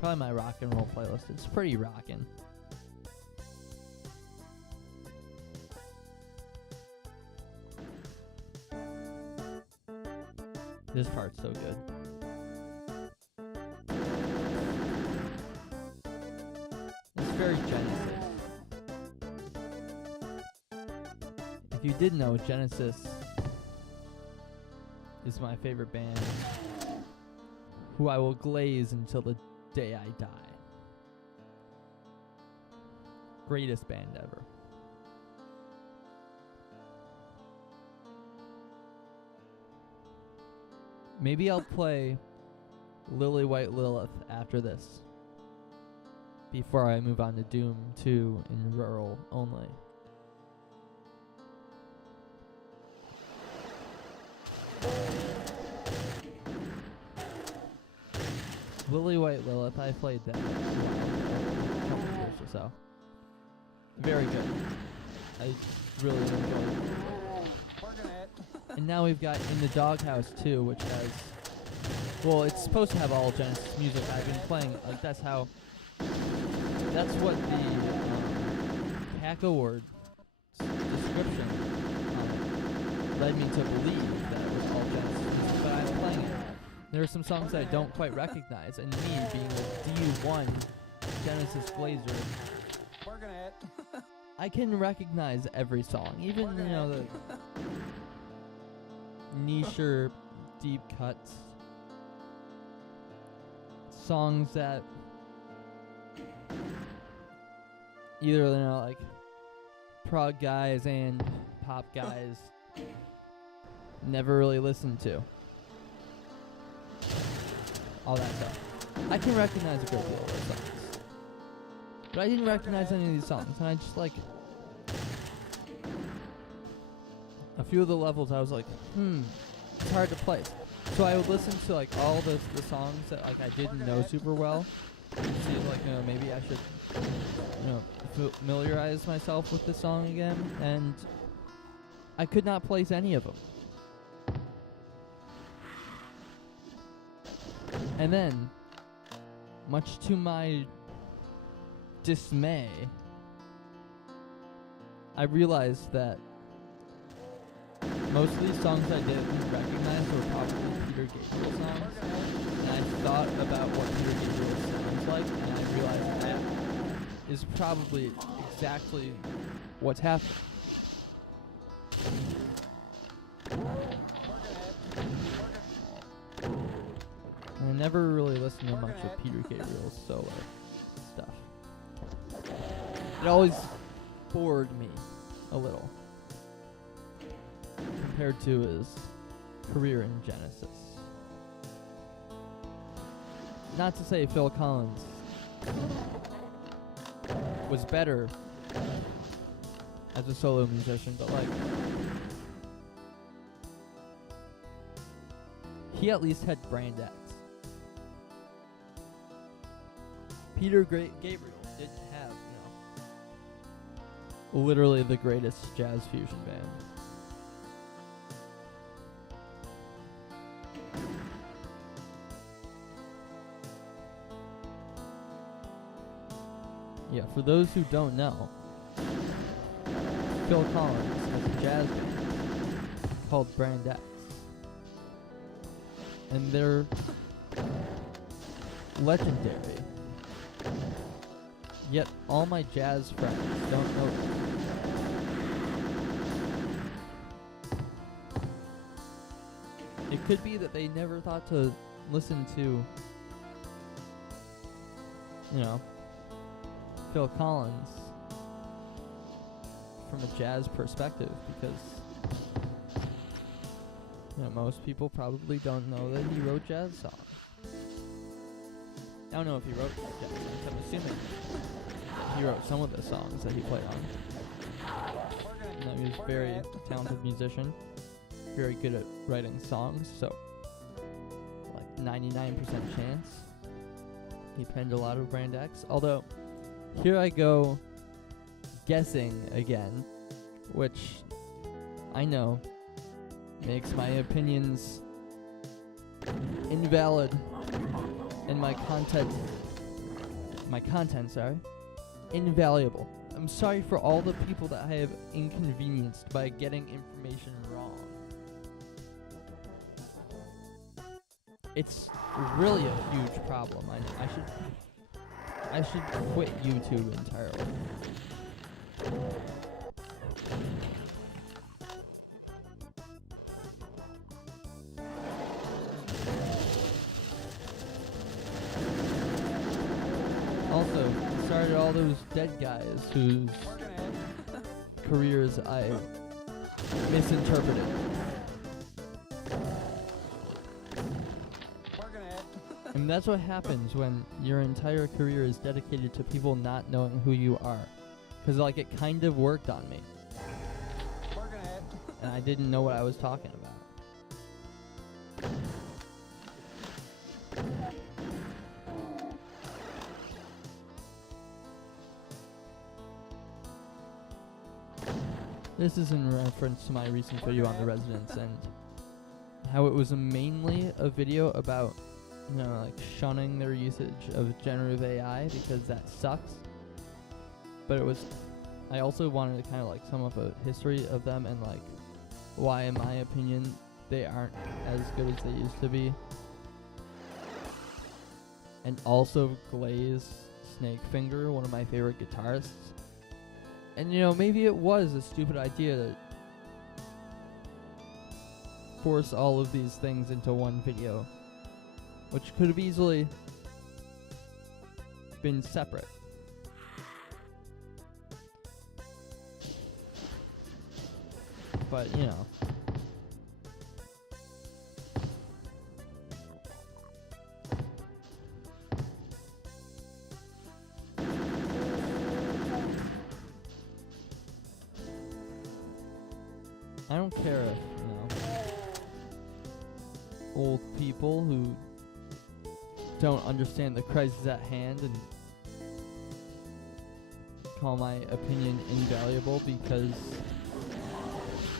Probably my rock and roll playlist. It's pretty rockin'. This part's so good. It's very Genesis. If you didn't know, Genesis is my favorite band, who I will glaze until the day I die. Greatest band ever. Maybe I'll play Lily White Lilith after this, before I move on to Doom 2 in rural only. Lily White Lilith, I played that a couple years or so. Very good. I really enjoyed it. And now we've got In the Doghouse 2, which has, well, it's supposed to have all Genesis music. I've been playing, like, that's what the Hack Award description led me to believe that it was all Genesis music, but I'm playing it. There are some songs that I don't quite recognize, and me being a D1 Genesis glazer, I can recognize every song, even, you know, the niche, deep cuts, songs that either, you know, like prog guys and pop guys never really listened to. All that stuff. I can recognize a great deal of those songs, but I didn't recognize any of these songs, and I just, like, a few of the levels I was like, it's hard to place. So I would listen to, like, all the songs that, like, I didn't know super well, and see, like, you know, maybe I should, you know, familiarize myself with the song again, and I could not place any of them. And then, much to my dismay, I realized that most of these songs I didn't recognize were probably Peter Gabriel songs. And I thought about what Peter Gabriel sounds like, and I realized that is probably exactly what's happening. I never really listened to much of Peter Gabriel's solo stuff. It always bored me a little compared to his career in Genesis. Not to say Phil Collins was better as a solo musician, but, like, he at least had Brand X. Peter Gabriel didn't have, you know, literally the greatest jazz fusion band. Yeah, for those who don't know, Phil Collins has a jazz band called Brand X. And they're legendary. Yet all my jazz friends don't know them. It could be that they never thought to listen to, you know, Phil Collins from a jazz perspective, because most people probably don't know that he wrote jazz songs. I don't know if he wrote jazz songs. I'm assuming he wrote some of the songs that he played on. You know, he was a very talented musician, very good at writing songs, so like 99% chance he penned a lot of Brand X. Although, here I go guessing again, which I know makes my opinions invalid and my content, invaluable. I'm sorry for all the people that I have inconvenienced by getting information wrong. It's really a huge problem. I should quit YouTube entirely. Also, sorry to all those dead guys whose careers I misinterpreted. And that's what happens when your entire career is dedicated to people not knowing who you are. 'Cause like it kind of worked on me. And I didn't know what I was talking about. This is in reference to my recent video on the Residents and how it was mainly a video about, you know, like shunning their usage of generative AI because that sucks. But it was, I also wanted to kind of like sum up a history of them and like why, in my opinion, they aren't as good as they used to be. And also Glaze Snakefinger, one of my favorite guitarists. And you know, maybe it was a stupid idea to force all of these things into one video, which could have easily been separate. But, you know. I don't care if, you know, old people who don't understand the crisis at hand and call my opinion invaluable because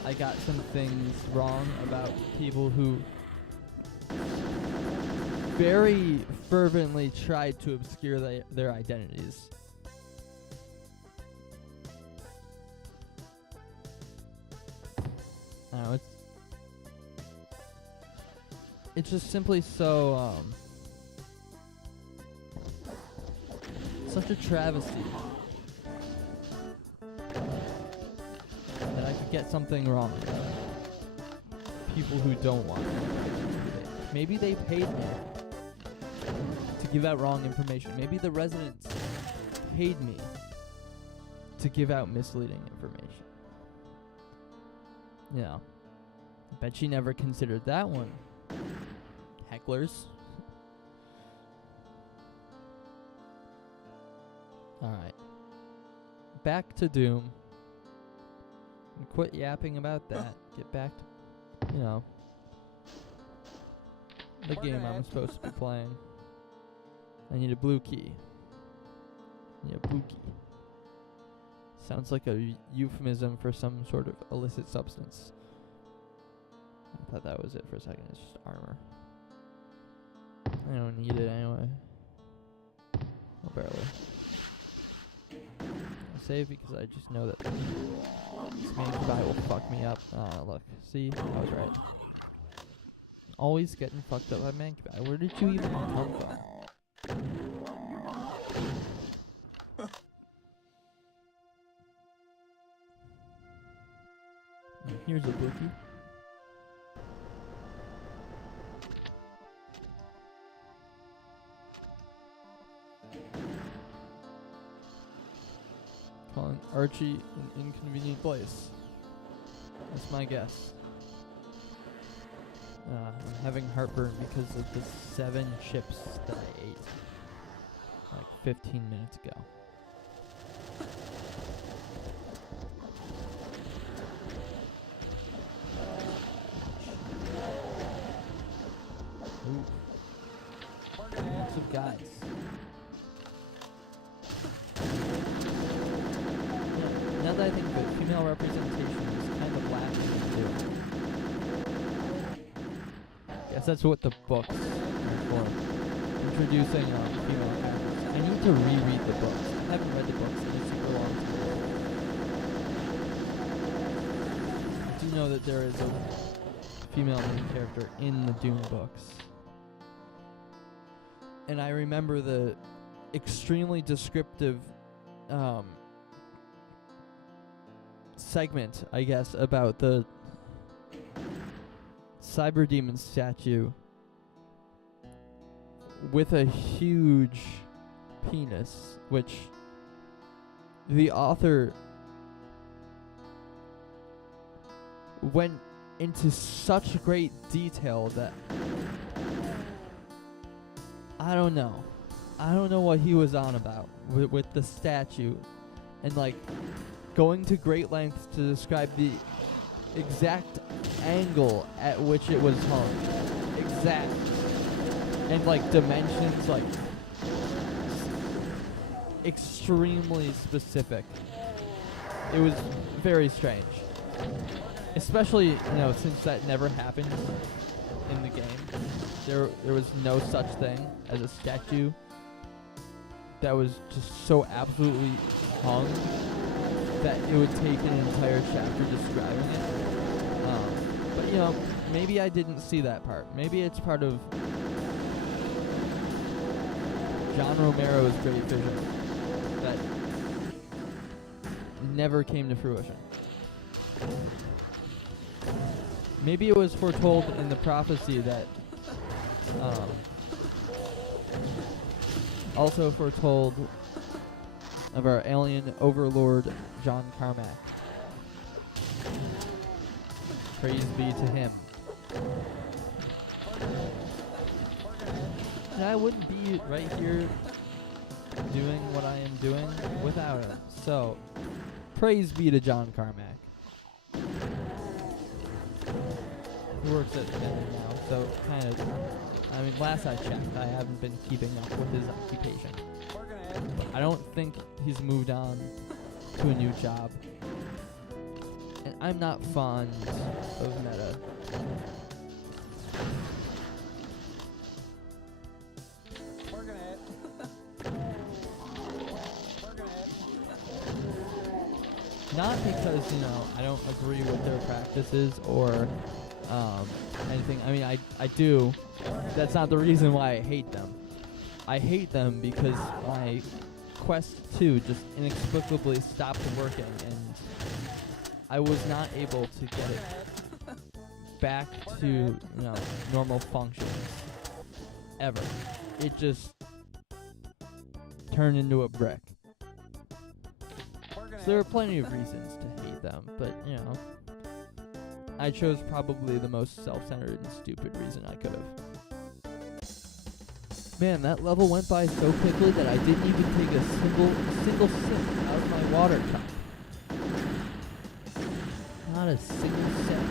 I got some things wrong about people who very fervently tried to obscure their identities. I don't know, it's just simply so, such a travesty that I could get something wrong. People who don't want it. Maybe they paid me to give out wrong information. Maybe the Residents paid me to give out misleading information. You know, I bet she never considered that one. Hecklers. Alright. Back to Doom. And quit yapping about that. Get back to, you know, the game I'm supposed to be playing. I need a blue key. I need a blue key. Sounds like a euphemism for some sort of illicit substance. I thought that was it for a second. It's just armor. I don't need it anyway. Well, barely. I'll save because I just know that this main guy will fuck me up. Look. See? I was right. Always getting fucked up by Mancubi. Where did you even come from? Here's a bookie. Calling Archie an inconvenient place. That's my guess. I'm having heartburn because of the 7 chips that I ate like 15 minutes ago. Ooh, Working it. lots of guys. Yeah, now that I think of it, female representation is kind of lacking too. Guess that's what the books are for. Introducing female characters. I need to reread the books. I haven't read the books in a super long time. I do know that there is a female main character in the Dune books. And I remember the extremely descriptive segment, I guess, about the cyber demon statue with a huge penis, which the author went into such great detail that I don't know what he was on about with the statue, and like going to great lengths to describe the exact angle at which it was hung, exact, and like dimensions, like extremely specific. It was very strange, especially since that never happened in the game. There was no such thing as a statue that was just so absolutely hung that it would take an entire chapter describing it. But maybe I didn't see that part. Maybe it's part of John Romero's great vision that never came to fruition. Maybe it was foretold in the prophecy that also foretold of our alien overlord John Carmack. Praise be to him. And I wouldn't be right here doing what I am doing without him. So, praise be to John Carmack. He works at Denver now, so kind of. I mean, last I checked, I haven't been keeping up with his occupation. But I don't think he's moved on to a new job. And I'm not fond of Meta. Not because, I don't agree with their practices or anything. I mean, I do. That's not the reason why I hate them. I hate them because my Quest 2 just inexplicably stopped working, and I was not able to get it back to, normal functions. Ever. It just turned into a brick. So there are plenty of reasons to hate them, but, I chose probably the most self-centered and stupid reason I could have. Man, that level went by so quickly that I didn't even take a single sip out of my water cup. Not a single sip.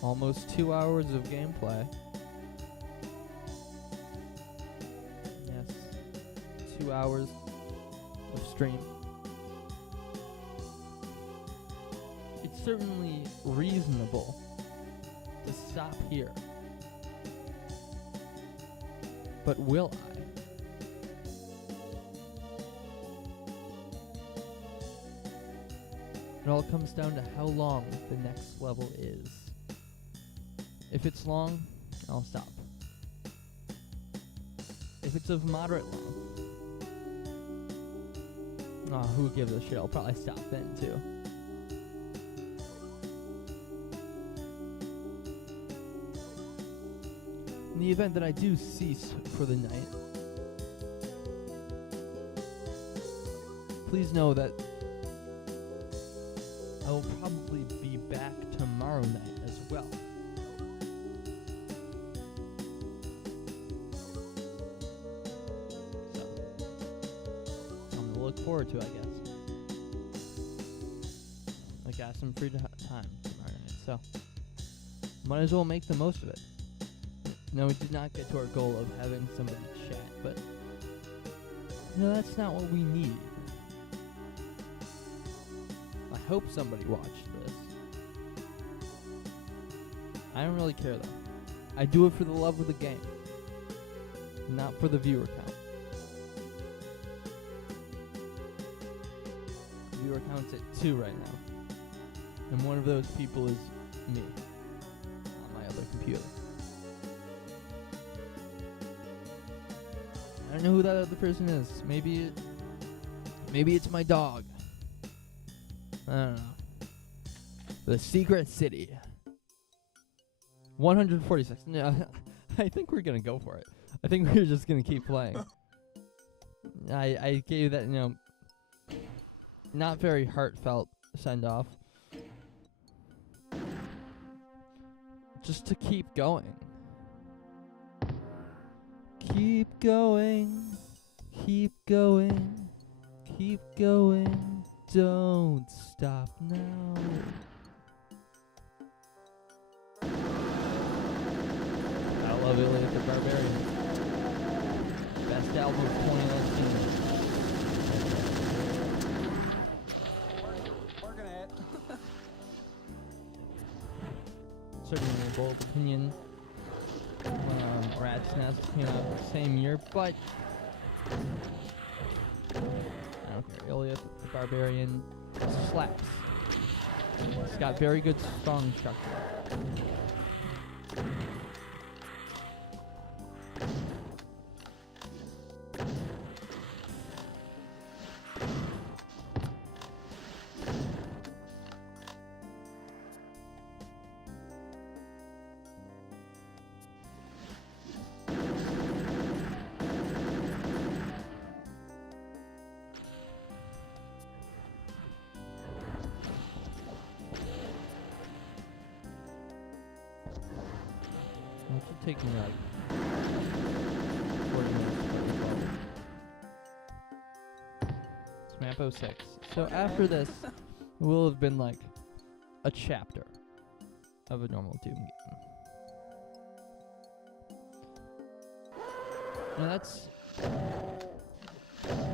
Almost 2 hours of gameplay. Yes. 2 hours of stream. It's certainly reasonable to stop here. But will I? It all comes down to how long the next level is. If it's long, I'll stop. If it's of moderate long, who gives a shit? I'll probably stop then too. In the event that I do cease for the night, please know that I will probably be back tomorrow night as well. So, something to look forward to, I guess. I got some free time tomorrow night, so might as well make the most of it. No, we did not get to our goal of having somebody chat, but no, that's not what we need. I hope somebody watched this. I don't really care though. I do it for the love of the game, not for the viewer count. Viewer count's at 2 right now, and one of those people is me on my other computer. I don't know who that other person is. Maybe it's my dog. I don't know. The Secret City. 146. No, I think we're gonna go for it. I think we're just gonna keep playing. I gave that, not very heartfelt send off. Just to keep going. Keep going, keep going, keep going, don't stop now. I love Iliad the Barbarian. Best album of 2019. Working at. Certainly a bold opinion. Rat's Nest came out the same year, but I don't care. Iliad the Barbarian slaps. It's got very good song structure. It should take me like 40 minutes for this level. It's map 06. So after this, it will have been like a chapter of a normal Doom game. Now that's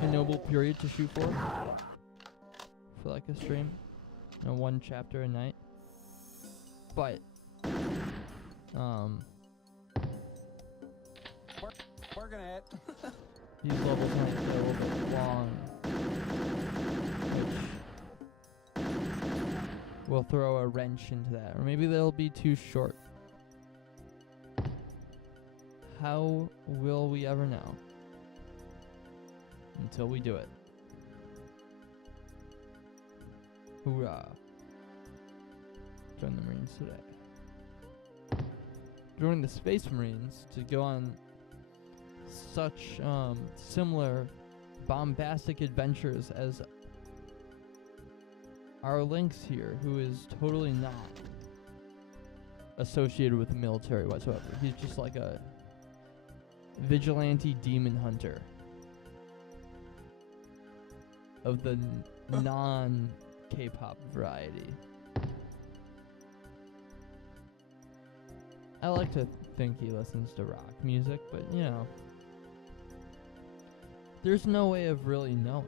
a noble period to shoot for like a stream. One chapter a night. But Working at. these levels might get a little bit long, which will throw a wrench into that. Or maybe they'll be too short. How will we ever know? Until we do it. Hoorah. Join the Marines today. Join the Space Marines to go on such similar bombastic adventures as our Lynx here, who is totally not associated with the military whatsoever. He's just like a vigilante demon hunter of the non-K-pop variety. I like to think he listens to rock music, but there's no way of really knowing.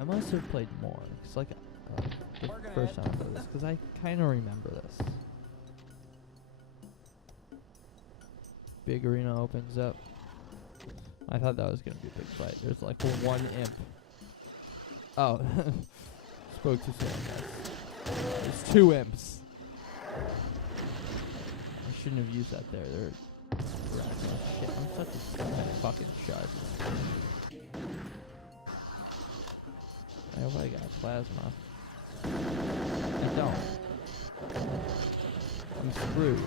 I must have played more. It's like the first time I played this, because I kind of remember this. Big arena opens up. I thought that was going to be a big fight. There's like one imp. Oh. Spoke too soon, guys. There's 2 imps. I shouldn't have used that there. They're oh, shit, I'm such a fucking shark. I hope I got plasma. I don't. I'm screwed.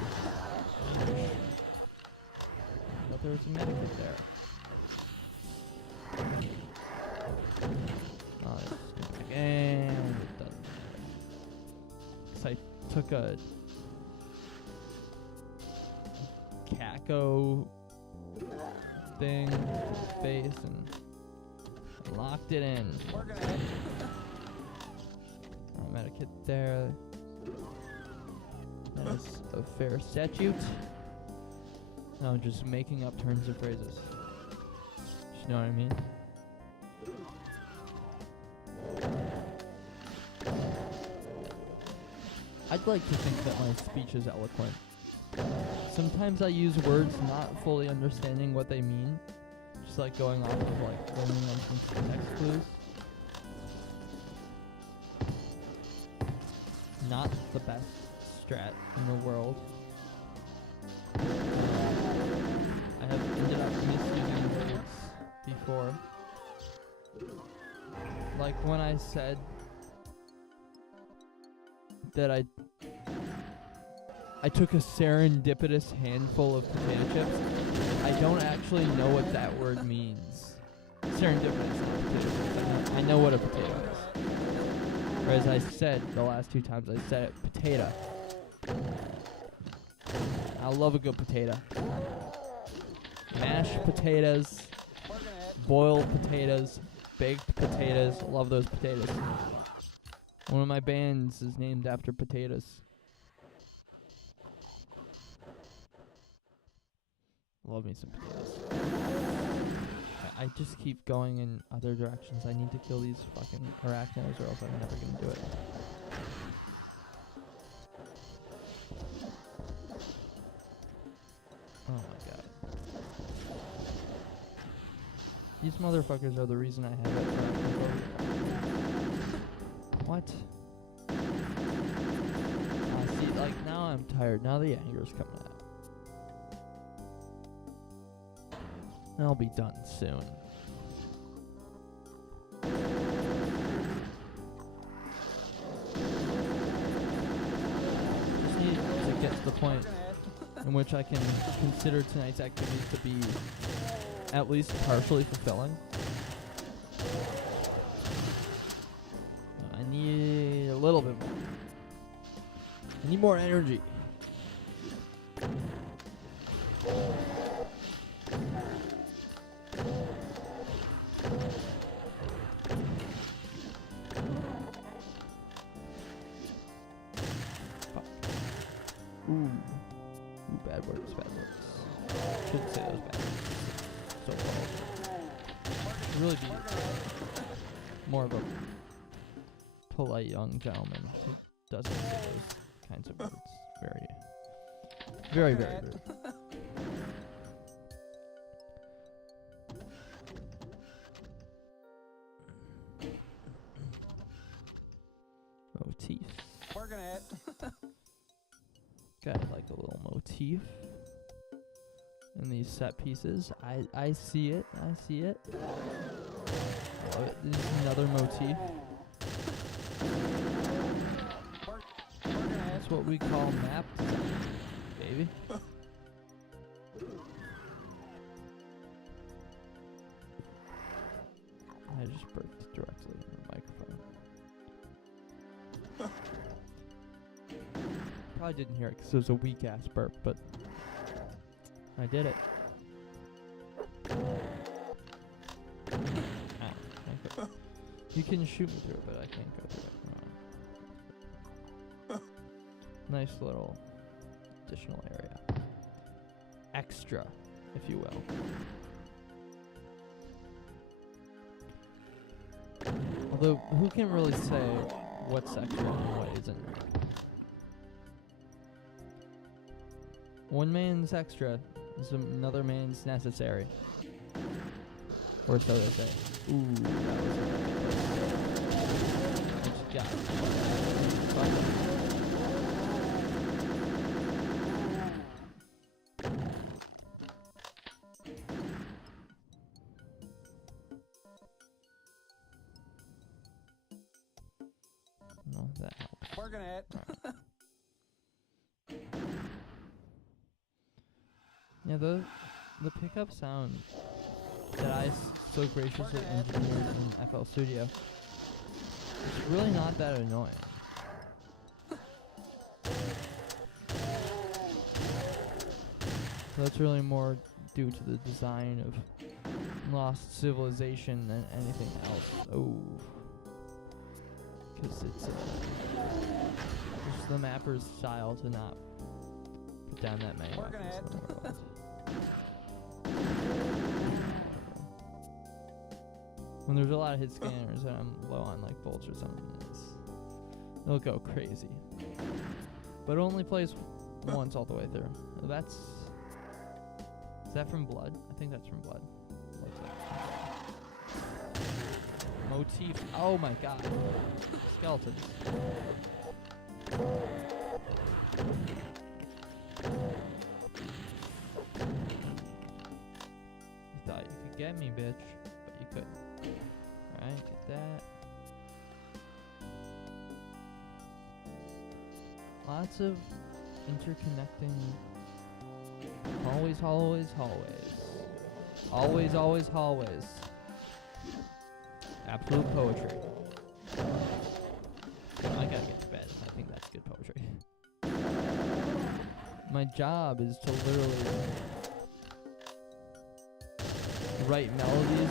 But there was a medikit there. Oh, that's stupid. took a Kako thing face and locked it in. Working ahead. Medikit there. That is a fair statute. Now I'm just making up turns of phrases. You know what I mean? I'd like to think that my speech is eloquent. Sometimes I use words not fully understanding what they mean. Just like going off of like learning on some context clues. Not the best strat in the world. I have ended up misusing words before. Like when I said that I took a serendipitous handful of potato chips. I don't actually know what that word means. Serendipitous, not potato chips. I know what a potato is. Whereas I said the last 2 times I said it, potato. I love a good potato. Mashed potatoes, Working ahead. boiled potatoes, baked potatoes. Love those potatoes. One of my bands is named after potatoes. Love me some potatoes. I just keep going in other directions. I need to kill these fucking arachnos or else I'm never gonna do it. Oh my god. These motherfuckers are the reason I have it. What? See, like, now I'm tired. Now the anger's coming out. I'll be done soon. Just need to get to the point Working ahead. in which I can consider tonight's activities to be at least partially fulfilling. I need a little bit more. I need more energy. Fuck. Ooh, bad words, bad words. Shouldn't say those bad words. So should really be more of a polite young gentleman who doesn't say those kinds of words. Very rude. Motif. Working ahead. Got like a little motif in these set pieces. I see it. I see it. Love it. This is another motif. Working ahead. That's what we call map design, baby. I just burped directly in the microphone. Probably didn't hear it because it was a weak ass burp, but I did it. Ow, okay. You can shoot me through it, but I can't go through it. Nice little additional area. Extra, if you will. Although, who can really say what's extra and what isn't? One man's extra is another man's necessary. Or so they say. Ooh, that was what you got? Fuck. No, that helps. Working ahead. Yeah, the pickup sound that I so graciously engineered in FL Studio is really not that annoying. So that's really more due to the design of Lost Civilization than anything else. Oh. Because it's just the mapper's style to not put down that many Working weapons it. in the world. When there's a lot of hit scanners and I'm low on like bolts or something, it'll go crazy. But it only plays once all the way through. Is that from Blood? I think that's from Blood. What's that? Motif. Oh my god. Skeletons. You thought you could get me, bitch, but you couldn't. Alright, get that. Lots of interconnecting hallways. Always hallways. Absolute poetry. I gotta get to bed. I think that's good poetry. My job is to literally write melodies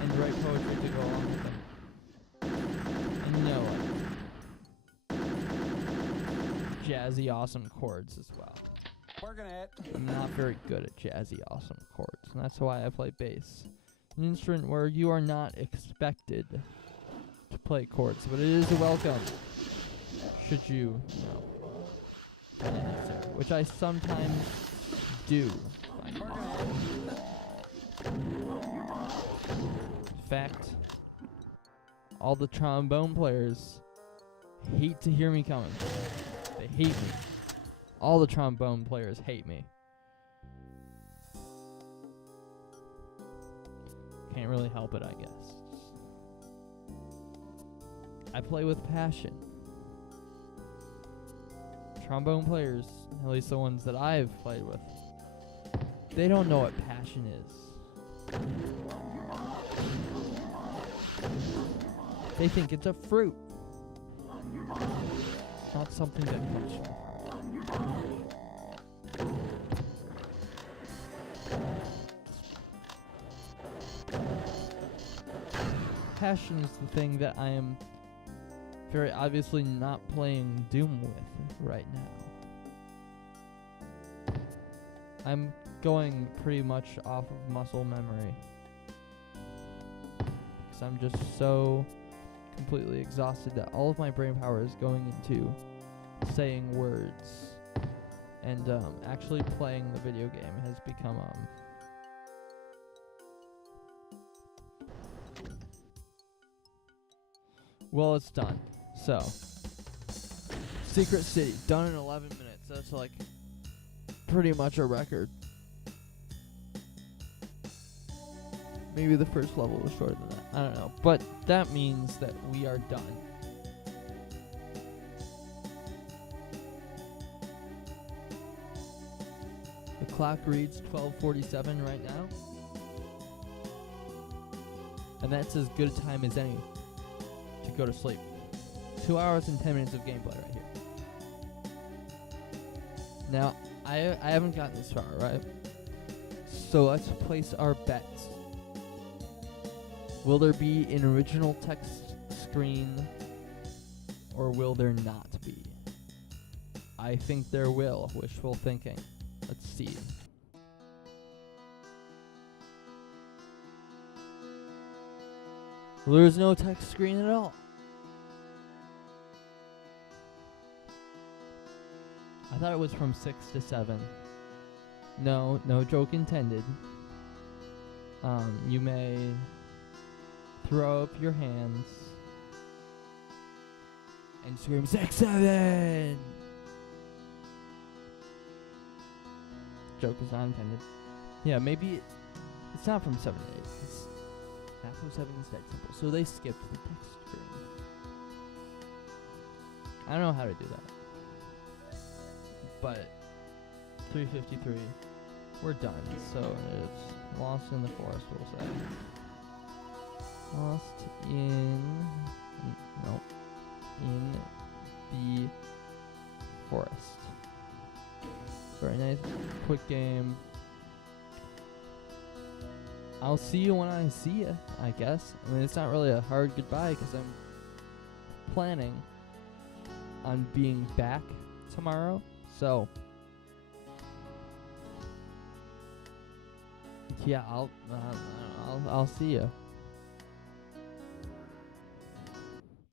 and write poetry to go along with them. And jazzy awesome chords as well. Working it. I'm not very good at jazzy awesome chords, and that's why I play bass. An instrument where you are not expected to play chords, but it is a welcome. Should you know, find it necessary, which I sometimes do. Find Working it. In fact, all the trombone players hate to hear me coming. They hate me. All the trombone players hate me. Can't really help it, I guess. I play with passion. Trombone players, at least the ones that I've played with, they don't know what passion is. They think it's a fruit. Not something that comes from. Passion is the thing that I am very obviously not playing Doom with right now. I'm going pretty much off of muscle memory. Because I'm just so completely exhausted that all of my brain power is going into saying words. And actually playing the video game has become well, it's done. So, Secret City, done in 11 minutes. That's like pretty much a record. Maybe the first level was shorter than that. I don't know. But that means that we are done. The clock reads 12:47 right now. And that's as good a time as any to go to sleep. 2 hours and 10 minutes of gameplay right here. Now, I haven't gotten this far, right? So let's place our bets. Will there be an original text screen, or will there not be? I think there will. Wishful thinking. Let's see. Well, there's no text screen at all. I thought it was from 6 to 7. No joke intended. You may throw up your hands and scream 6, 7. Joke is not intended. Yeah, maybe it's not from 7 to 8. It's half of 7 is that simple. So they skipped the text screen. I don't know how to do that. But 3:53, we're done. So it's Lost in the Forest, we'll say. Lost in the Forest. Very nice, quick game. I'll see you when I see you, I guess. I mean, it's not really a hard goodbye because I'm planning on being back tomorrow. So, yeah, I'll see you.